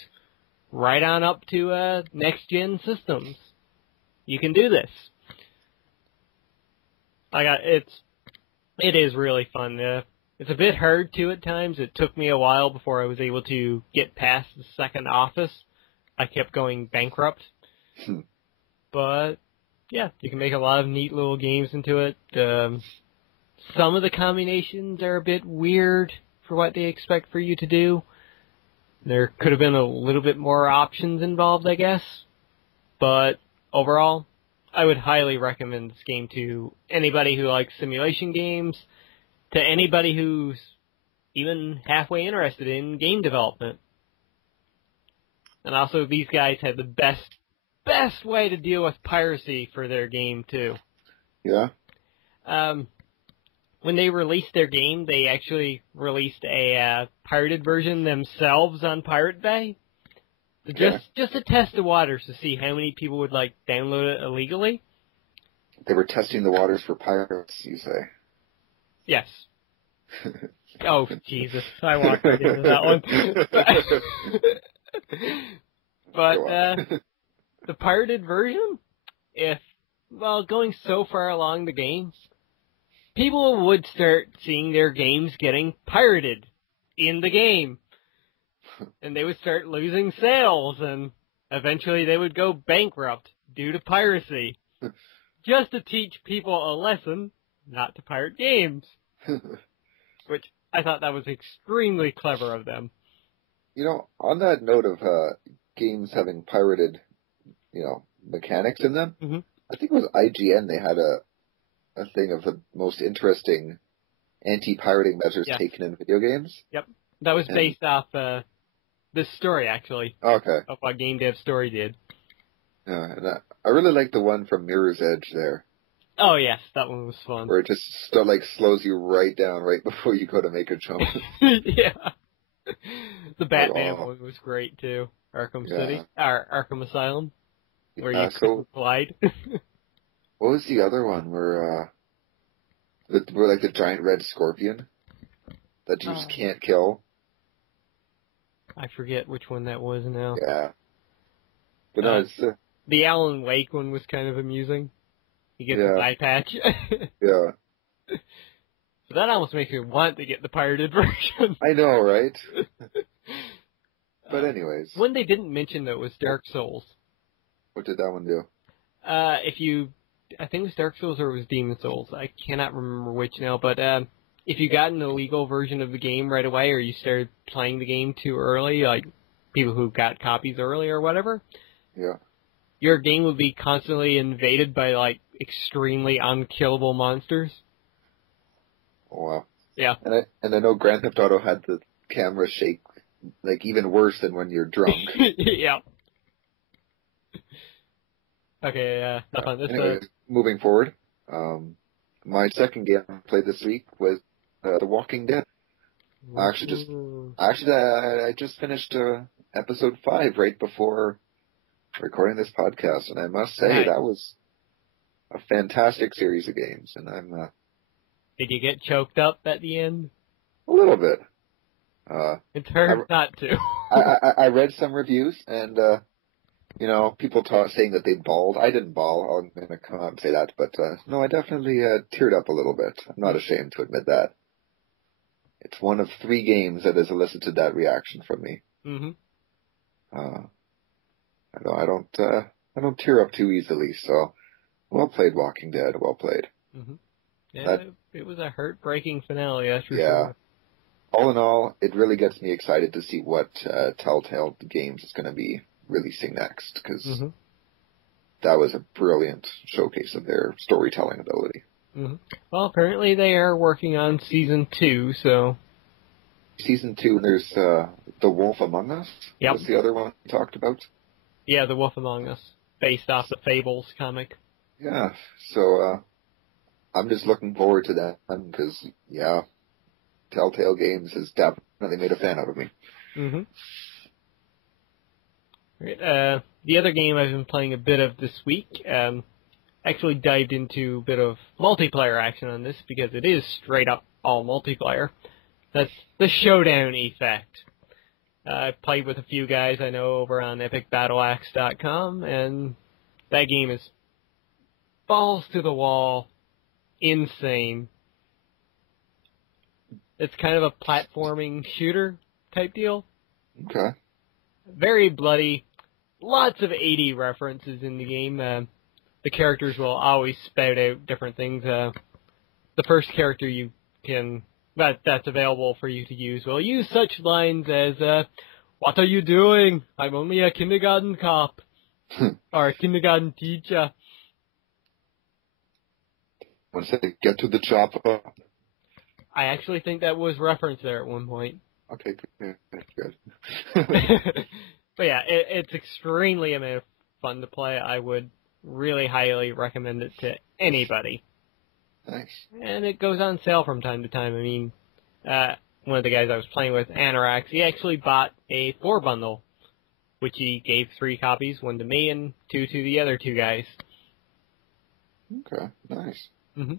right on up to next-gen systems, you can do this. It is really fun. It's a bit hard, too, at times. It took me a while before I was able to get past the second office. I kept going bankrupt. But, yeah, you can make a lot of neat little games into it. Some of the combinations are a bit weird for what they expect for you to do. There could have been a little bit more options involved, I guess. But, overall, I would highly recommend this game to anybody who likes simulation games, to anybody who's even halfway interested in game development. And also, these guys had the best way to deal with piracy for their game, too. Yeah? When they released their game, they actually released a pirated version themselves on Pirate Bay. Just to test the waters to see how many people would, download it illegally. They were testing the waters for pirates, you say? Yes. Oh, Jesus. I walked right into that one. But the pirated version, going so far along the games, people would start seeing their games getting pirated in the game. And they would start losing sales, and eventually they would go bankrupt due to piracy. Just to teach people a lesson not to pirate games. Which I thought that was extremely clever of them. You know, on that note of games having pirated, mechanics in them, mm-hmm. I think it was IGN, they had a thing of the most interesting anti-pirating measures taken in video games. Yep. That was based off this story, actually. Okay. Of what Game Dev Story did. Yeah, and I really like the one from Mirror's Edge there. Oh, yes, that one was fun. Where it just slows you right down right before you go to make a jump. Yeah. The Batman one was great, too. Arkham City. Arkham Asylum. Where you glide. What was the other one where the giant red scorpion that you just can't kill? I forget which one that was now. Yeah. But no, it's... the Alan Wake one was kind of amusing. He gets an eye patch. Yeah. So that almost makes me want to get the pirated version. I know, right? But anyways. One they didn't mention, though, was Dark Souls. What did that one do? I think it was Dark Souls or it was Demon Souls. I cannot remember which now, but if you got an illegal version of the game right away, or you started playing the game too early, like people who got copies early or whatever, your game would be constantly invaded by extremely unkillable monsters. Oh, wow. Yeah. And I know Grand Theft Auto had the camera shake even worse than when you're drunk. Yeah. Okay, anyway, moving forward, my second game I played this week was The Walking Dead. I just finished episode 5 right before recording this podcast, and I must say that was a fantastic series of games. And I'm. Did you get choked up at the end? A little bit. It's hard not to. I read some reviews, and people saying that they bawled. I didn't bawl. I'm going to come out and say that, but no, I definitely teared up a little bit. I'm not ashamed to admit that. It's one of 3 games that has elicited that reaction from me. Mm-hmm. I don't tear up too easily. So, well played, Walking Dead. Well played. Mm-hmm. Yeah, it was a heartbreaking finale. That's for sure. All in all, it really gets me excited to see what Telltale Games is going to be releasing next, because that was a brilliant showcase of their storytelling ability. Mm-hmm. Well, apparently they are working on season 2, so season 2, there's The Wolf Among Us. Yep. What's the other one we talked about? Yeah, The Wolf Among Us, based off the Fables comic. Yeah, so I'm just looking forward to that because, yeah, Telltale Games has definitely made a fan out of me. Mm-hmm. Right, the other game I've been playing a bit of this week, actually dived into a bit of multiplayer action on this because it is straight up all multiplayer. That's the Showdown Effect. I've played with a few guys I know over on epicbattleaxe.com, and that game is balls to the wall, insane. It's kind of a platforming shooter type deal. Okay. Very bloody. Lots of 80 references in the game. The characters will always spout out different things. The first character you can that's available for you to use will use such lines as, "What are you doing? I'm only a kindergarten cop." Or a kindergarten teacher. Once they get to the chopper. I actually think that was referenced there at one point. Okay, good. But yeah, it's extremely fun to play. I would really highly recommend it to anybody. Nice. And it goes on sale from time to time. I mean, one of the guys I was playing with, Anorax, he actually bought a 4 bundle, which he gave 3 copies, 1 to me and 2 to the other 2 guys. Okay, nice. Mm-hmm.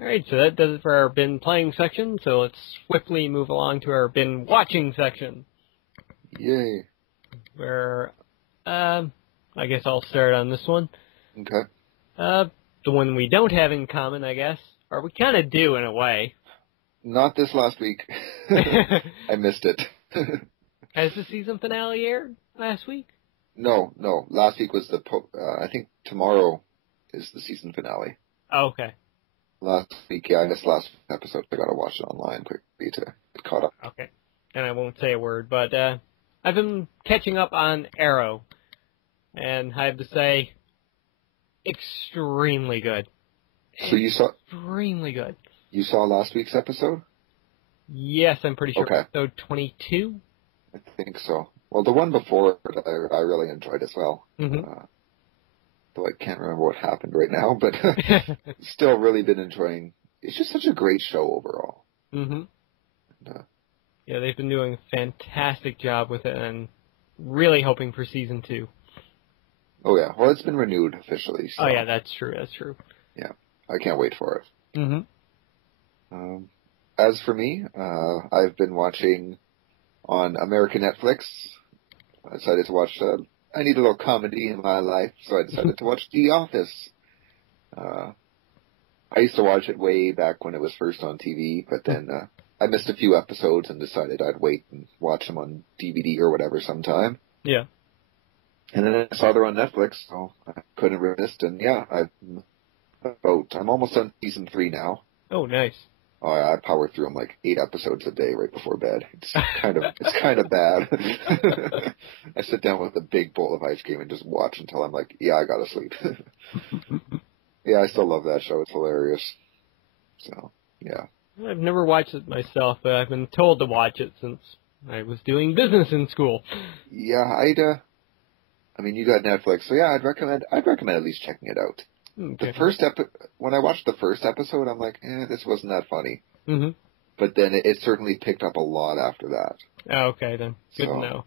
Alright, so that does it for our been playing section, so let's swiftly move along to our been watching section. Yay. Where, I guess I'll start on this one. Okay. The one we don't have in common, I guess, or we kind of do in a way. Not this last week. I missed it. Has the season finale aired last week? No. Last week was I think tomorrow is the season finale. Oh, okay. Last week, yeah, I missed last episode. I gotta watch it online quickly to get caught up. Okay. And I won't say a word, but I've been catching up on Arrow. And I have to say, extremely good. So you saw... Extremely good. You saw last week's episode? Yes, I'm pretty sure. Okay. Episode 22? I think so. Well, the one before it, I really enjoyed as well. Mm-hmm. Though I can't remember what happened right now, but still really been enjoying. It's just such a great show overall. Mm-hmm. And, yeah, they've been doing a fantastic job with it, and really hoping for season 2. Oh yeah, well it's been renewed officially. So, oh yeah, that's true. Yeah, I can't wait for it. Mm-hmm. As for me, I've been watching on American Netflix. I decided to watch. I need a little comedy in my life, so I decided to watch The Office. I used to watch it way back when it was first on TV, but then I missed a few episodes and decided I'd wait and watch them on DVD or whatever sometime. Yeah. And then I saw they're on Netflix, so I couldn't resist. And yeah, I'm almost on season 3 now. Oh, nice. Oh, yeah, I power through them like 8 episodes a day right before bed. It's kind of bad. I sit down with a big bowl of ice cream and just watch until I'm like, yeah, I gotta sleep. Yeah, I still love that show. It's hilarious. So, yeah. I've never watched it myself, but I've been told to watch it since I was doing business in school. Yeah, I mean, you got Netflix, so yeah, I'd recommend at least checking it out. Okay. When I watched the first episode, I'm like, this wasn't that funny. Mm-hmm. But then it certainly picked up a lot after that. Oh, okay, then. Good to know.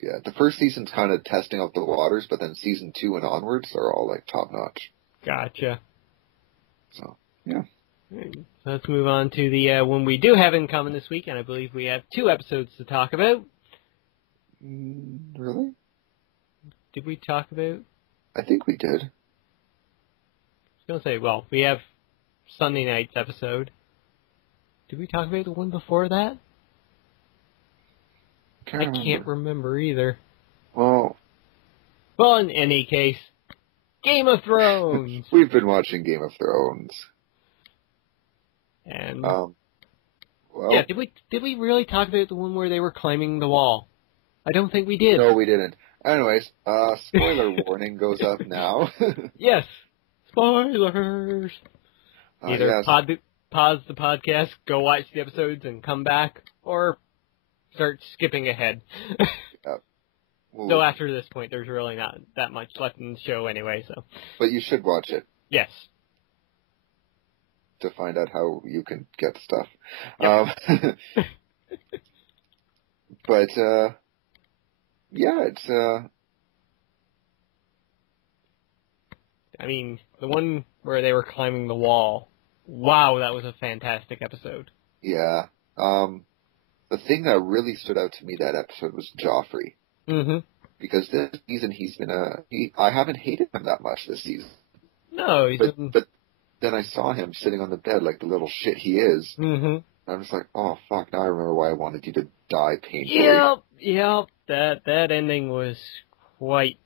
Yeah, the first season's kind of testing out the waters, but then season 2 and onwards are all like top notch. Gotcha. So, yeah. Right. So let's move on to the one we do have in common this week, and I believe we have 2 episodes to talk about. Really? Did we talk about? I think we did. I was going to say, well, we have Sunday night's episode. Did we talk about the one before that? I can't remember either. Well, in any case, Game of Thrones. We've been watching Game of Thrones. And well, yeah, did we really talk about the one where they were climbing the wall? I don't think we did. No, we didn't. Anyways, spoiler warning goes up now. Yes. Spoilers. Either pause the podcast, go watch the episodes, and come back, or start skipping ahead. Though after this point, there's really not that much left in the show anyway, so. But you should watch it. Yes. To find out how you can get stuff. Yep. But, yeah, it's, I mean, the one where they were climbing the wall, wow, that was a fantastic episode. Yeah. The thing that really stood out to me that episode was Joffrey. Mm-hmm. Because this season he's been I haven't hated him that much this season. No, but then I saw him sitting on the bed like the little shit he is. Mm-hmm. I'm just like, oh fuck, now I remember why I wanted you to die painfully. Yep. That ending was quite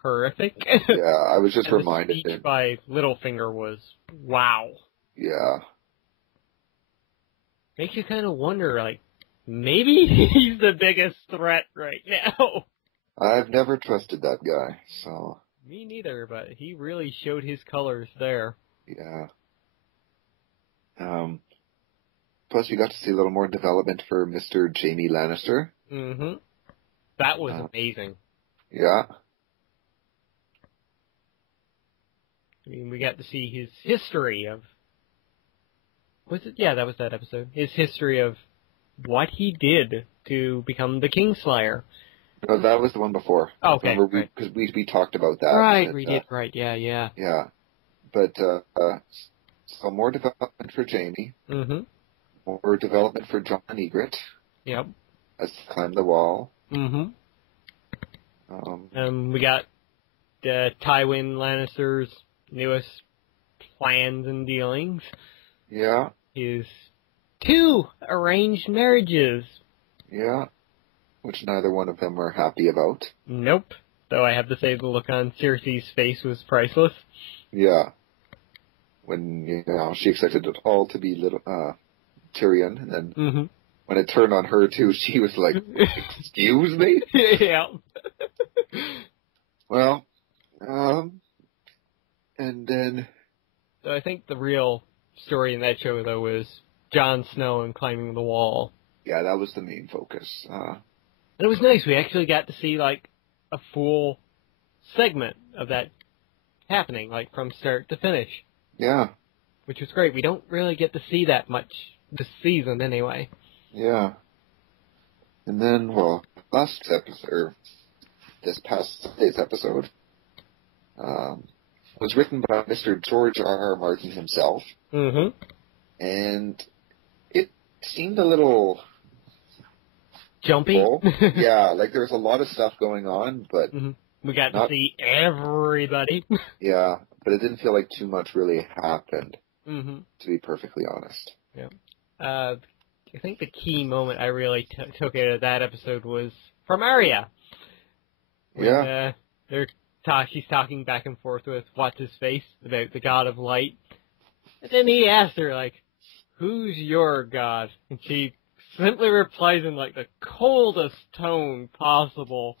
horrific. Yeah, I was just and reminded. The speech by Littlefinger was wow. Yeah. Makes you kind of wonder, like, maybe he's the biggest threat right now. I've never trusted that guy, so. Me neither, but he really showed his colors there. Yeah. Plus, we got to see a little more development for Mr. Jaime Lannister. Mm-hmm. That was amazing. Yeah. I mean, we got to see his history of... Was it? Yeah, that was that episode. His history of what he did to become the Kingslayer. No, that was the one before. Okay. Because we talked about that. Right, we did. Right, yeah. Yeah. But, so more development for Jaime. Mm-hmm. More development for Jon Egret. Yep. As he climbed the wall. Mm-hmm. We got Tywin Lannister's newest plans and dealings. Yeah. His 2 arranged marriages. Yeah. Which neither one of them are happy about. Nope. Though I have to say the look on Cersei's face was priceless. Yeah. When, she expected it all to be little Tyrion, and then when it turned on her too, she was like, excuse me? Yeah. Well, and then... So I think the real story in that show, though, was Jon Snow and climbing the wall. Yeah, that was the main focus. It was nice. We actually got to see, like, a full segment of that happening, like, from start to finish. Yeah. Which was great. We don't really get to see that much this season, anyway. Yeah. And then, well, last episode, or this past Sunday's episode, was written by Mr. George R.R. Martin himself. Mm-hmm. And it seemed a little... jumpy? Yeah, like there was a lot of stuff going on, but... Mm-hmm. We got to see everybody. Yeah, but it didn't feel like too much really happened, to be perfectly honest. Yeah. I think the key moment I really took out of that episode was from Arya. When, she's talking back and forth with What's-His-Face about the god of light. And then he asked her, like, who's your god? And she simply replies in, like, the coldest tone possible.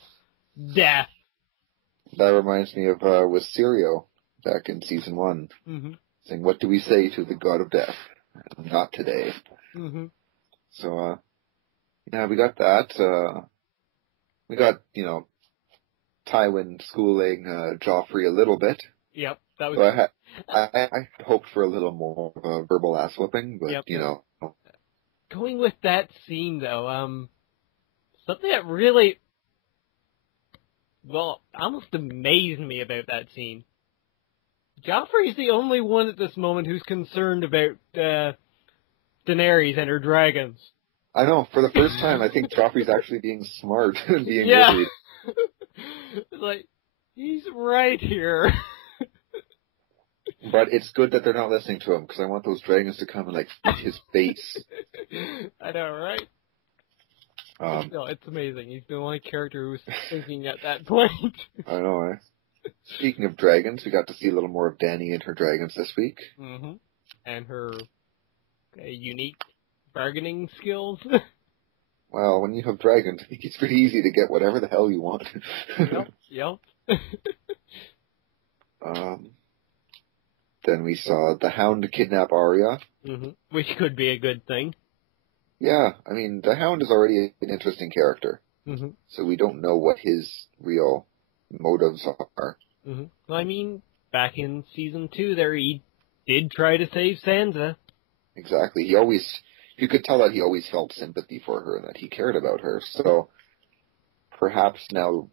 Death. That reminds me of with Sirio back in season 1. Mm-hmm. Saying, what do we say to the god of death? Not today. Mm-hmm. So, yeah, we got that. We got, Tywin schooling Joffrey a little bit. Yep, that was... So I hoped for a little more of a verbal ass whooping, but, Going with that scene, though, something that really... Well, almost amazed me about that scene. Joffrey's the only one at this moment who's concerned about Daenerys and her dragons. I know. For the first time, I think Joffrey's actually being smart and being witty. It's like, he's right here. But it's good that they're not listening to him, because I want those dragons to come and, like, eat his face. I know, right? No, it's amazing. He's the only character who's thinking at that point. I know, eh? Speaking of dragons, we got to see a little more of Dany and her dragons this week. Mm-hmm. And her unique bargaining skills. Well, when you have dragons, I think it's pretty easy to get whatever the hell you want. Yep. Then we saw the Hound kidnap Arya. Which could be a good thing. Yeah, I mean, the Hound is already an interesting character. So we don't know what his real motives are. Well, I mean, back in Season 2 there, he did try to save Sansa. Exactly. You could tell that he always felt sympathy for her and that he cared about her. So perhaps now,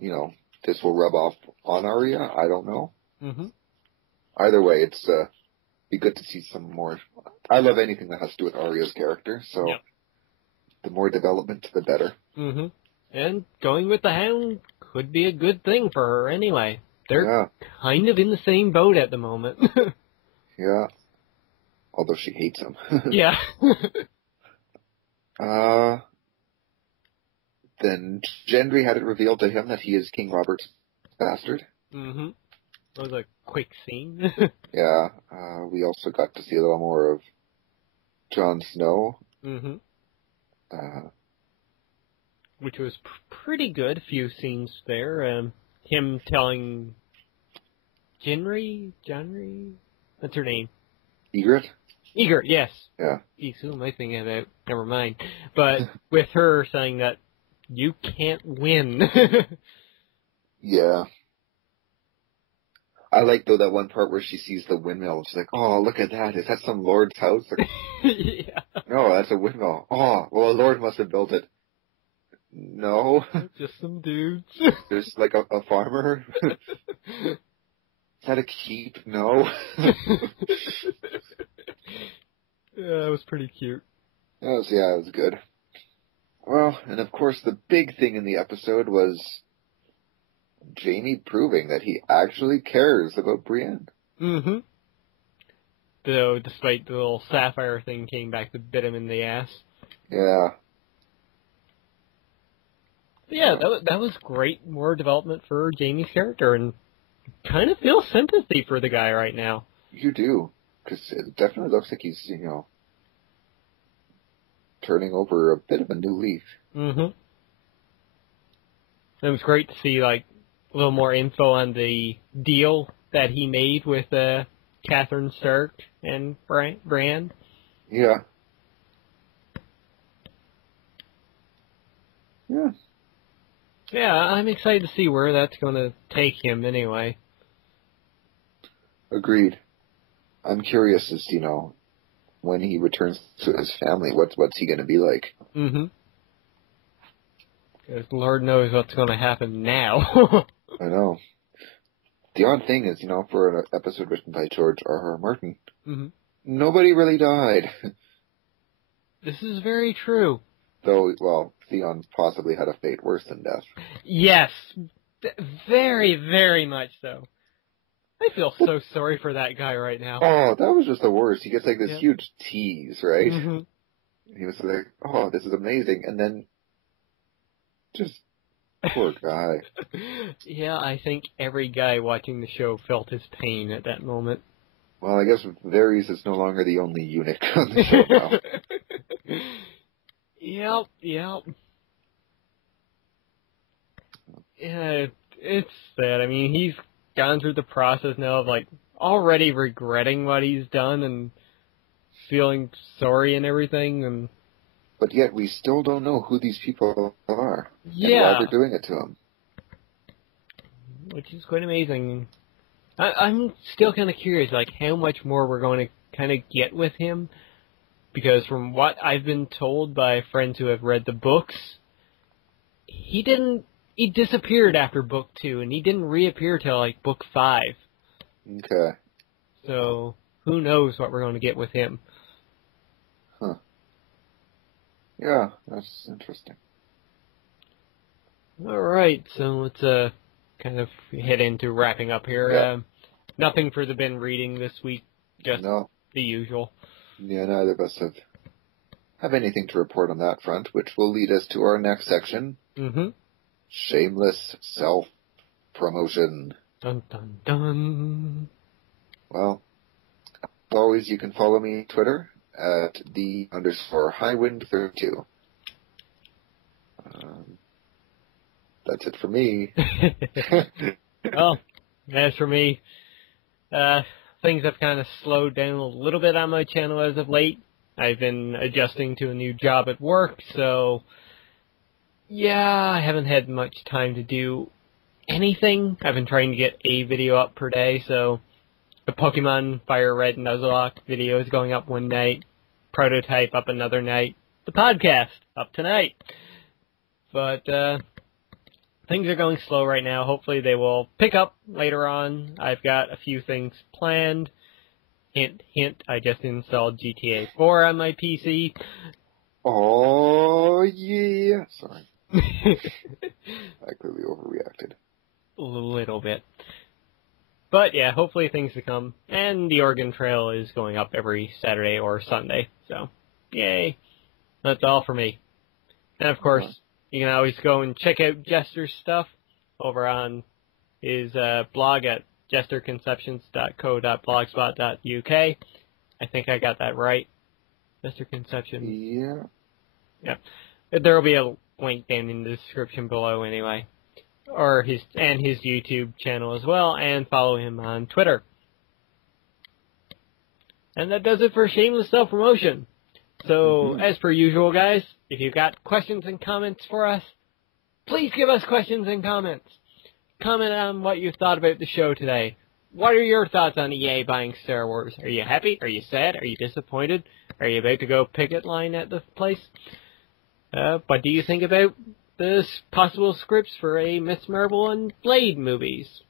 this will rub off on Arya. I don't know. Either way, it's be good to see some more. I love anything that has to do with Arya's character, so the more development, the better. And going with the Hound could be a good thing for her anyway. They're kind of in the same boat at the moment. Yeah. Although she hates him. Yeah. Then Gendry had it revealed to him that he is King Robert's bastard. That was a quick scene. Yeah. We also got to see a little more of Jon Snow. Which was pretty good. A few scenes there. Him telling Gendry? What's her name? Ygritte? Ygritte, yes. Yeah. Geez, who am I thinking about? Never mind. But with her saying that you can't win. Yeah. I like, though, that one part where she sees the windmill. She's like, oh, look at that. Is that some lord's house? Like, yeah. No, that's a windmill. Oh, well, a lord must have built it. No. Just some dudes. There's like a farmer. Is that a keep? No. Yeah, it was pretty cute. It was good. Well, and of course the big thing in the episode was Jaime proving that he actually cares about Brienne. Though, despite the little sapphire thing came back to bit him in the ass. Yeah. But yeah, that was great. More development for Jaime's character, and kind of feel sympathy for the guy right now. You do, because it definitely looks like he's, turning over a bit of a new leaf. It was great to see, a little more info on the deal that he made with Catherine Stark and Bran. Yeah. Yeah. Yeah, I'm excited to see where that's going to take him anyway. Agreed. I'm curious as, when he returns to his family, what's he going to be like? Because Lord knows what's going to happen now. I know. The odd thing is, for an episode written by George R.R. Martin, nobody really died. This is very true. Though, well, Theon possibly had a fate worse than death. Yes. Very, very much so. I feel so sorry for that guy right now. Oh, that was just the worst. He gets this huge tease, right? He was like, oh, this is amazing. And then, just, poor guy. Yeah, I think every guy watching the show felt his pain at that moment. Well, I guess Varys is no longer the only eunuch on the show now. Yep. Yeah, it's sad. I mean, he's gone through the process now of, already regretting what he's done and feeling sorry and everything, But yet we still don't know who these people are. Yeah. And why they're doing it to him. Which is quite amazing. I'm still kind of curious, how much more we're going to kind of get with him. Because from what I've been told by friends who have read the books, he disappeared after book 2, and he didn't reappear till, book 5. Okay. So, who knows what we're going to get with him. Huh. Yeah, that's interesting. Alright, so let's kind of head into wrapping up here. Yeah. Nothing for the bin reading this week, just the usual. Yeah, neither of us have anything to report on that front, which will lead us to our next section. Shameless self-promotion. Dun dun dun. Well, as always, you can follow me on Twitter at _highwind32. That's it for me. Well, as for me, things have kind of slowed down a little bit on my channel as of late. I've been adjusting to a new job at work, so yeah, I haven't had much time to do anything. I've been trying to get a video up per day, so the Pokemon Fire Red Nuzlocke video is going up one night, Prototype up another night, the podcast up tonight. But things are going slow right now. Hopefully they will pick up later on. I've got a few things planned. Hint, hint, I just installed GTA 4 on my PC. Oh, yeah. Sorry. I clearly overreacted. A little bit. But yeah, hopefully things to come. And the Oregon Trail is going up every Saturday or Sunday. So, yay. That's all for me. And of course, you can always go and check out Jester's stuff over on his blog at jesterconceptions.co.blogspot.uk. I think I got that right. Jester Conceptions. Yeah. Yeah. There will be a link down in the description below anyway. Or his YouTube channel as well, and follow him on Twitter. And that does it for shameless self-promotion. So, as per usual, guys, if you've got questions and comments for us, please give us questions and comments. Comment on what you thought about the show today. What are your thoughts on EA buying Star Wars? Are you happy? Are you sad? Are you disappointed? Are you about to go picket line at the place? What do you think about the possible scripts for a Miss Marvel and Blade movies?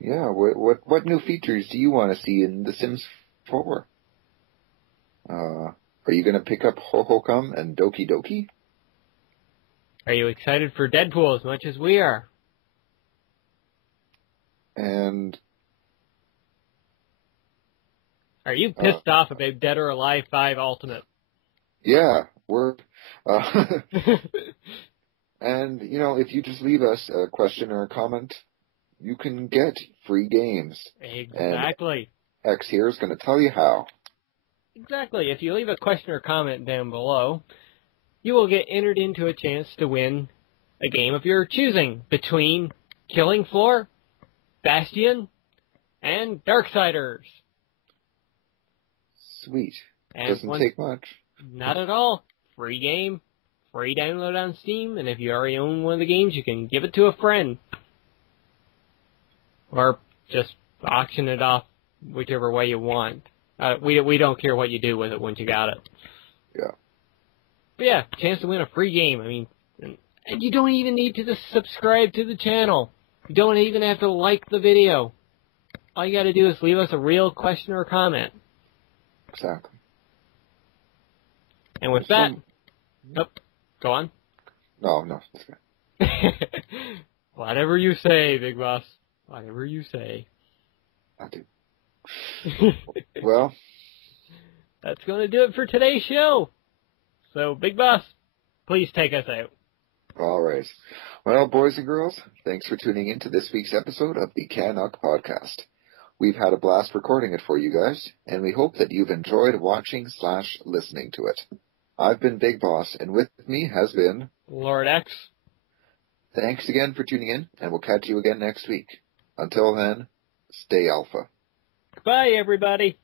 Yeah, what new features do you want to see in The Sims 4? Are you going to pick up Ho-Ho-Come and Doki Doki? Are you excited for Deadpool as much as we are? And are you pissed off about Dead or Alive 5 Ultimate? Yeah, we're... and, you know, if you just leave us a question or a comment, you can get free games. Exactly. And X here is going to tell you how. Exactly. If you leave a question or comment down below, you will get entered into a chance to win a game of your choosing between Killing Floor, Bastion, and Darksiders. Sweet. And doesn't take much. Not at all. Free game, free download on Steam, and if you already own one of the games, you can give it to a friend. Or just auction it off whichever way you want. We don't care what you do with it once you got it. Yeah. But yeah, chance to win a free game. I mean, and you don't even need to subscribe to the channel. You don't even have to like the video. All you gotta do is leave us a real question or comment. Exactly. And with that... Nope. Go on. No. That's good. Whatever you say, Big Boss. Whatever you say. I do. Well, that's going to do it for today's show. So, Big Boss, please take us out. All right. Well, boys and girls, thanks for tuning in to this week's episode of the CanUK podcast. We've had a blast recording it for you guys, and we hope that you've enjoyed watching/listening to it. I've been Big Boss, and with me has been... Lord X. Thanks again for tuning in, and we'll catch you again next week. Until then, stay alpha. Goodbye, everybody.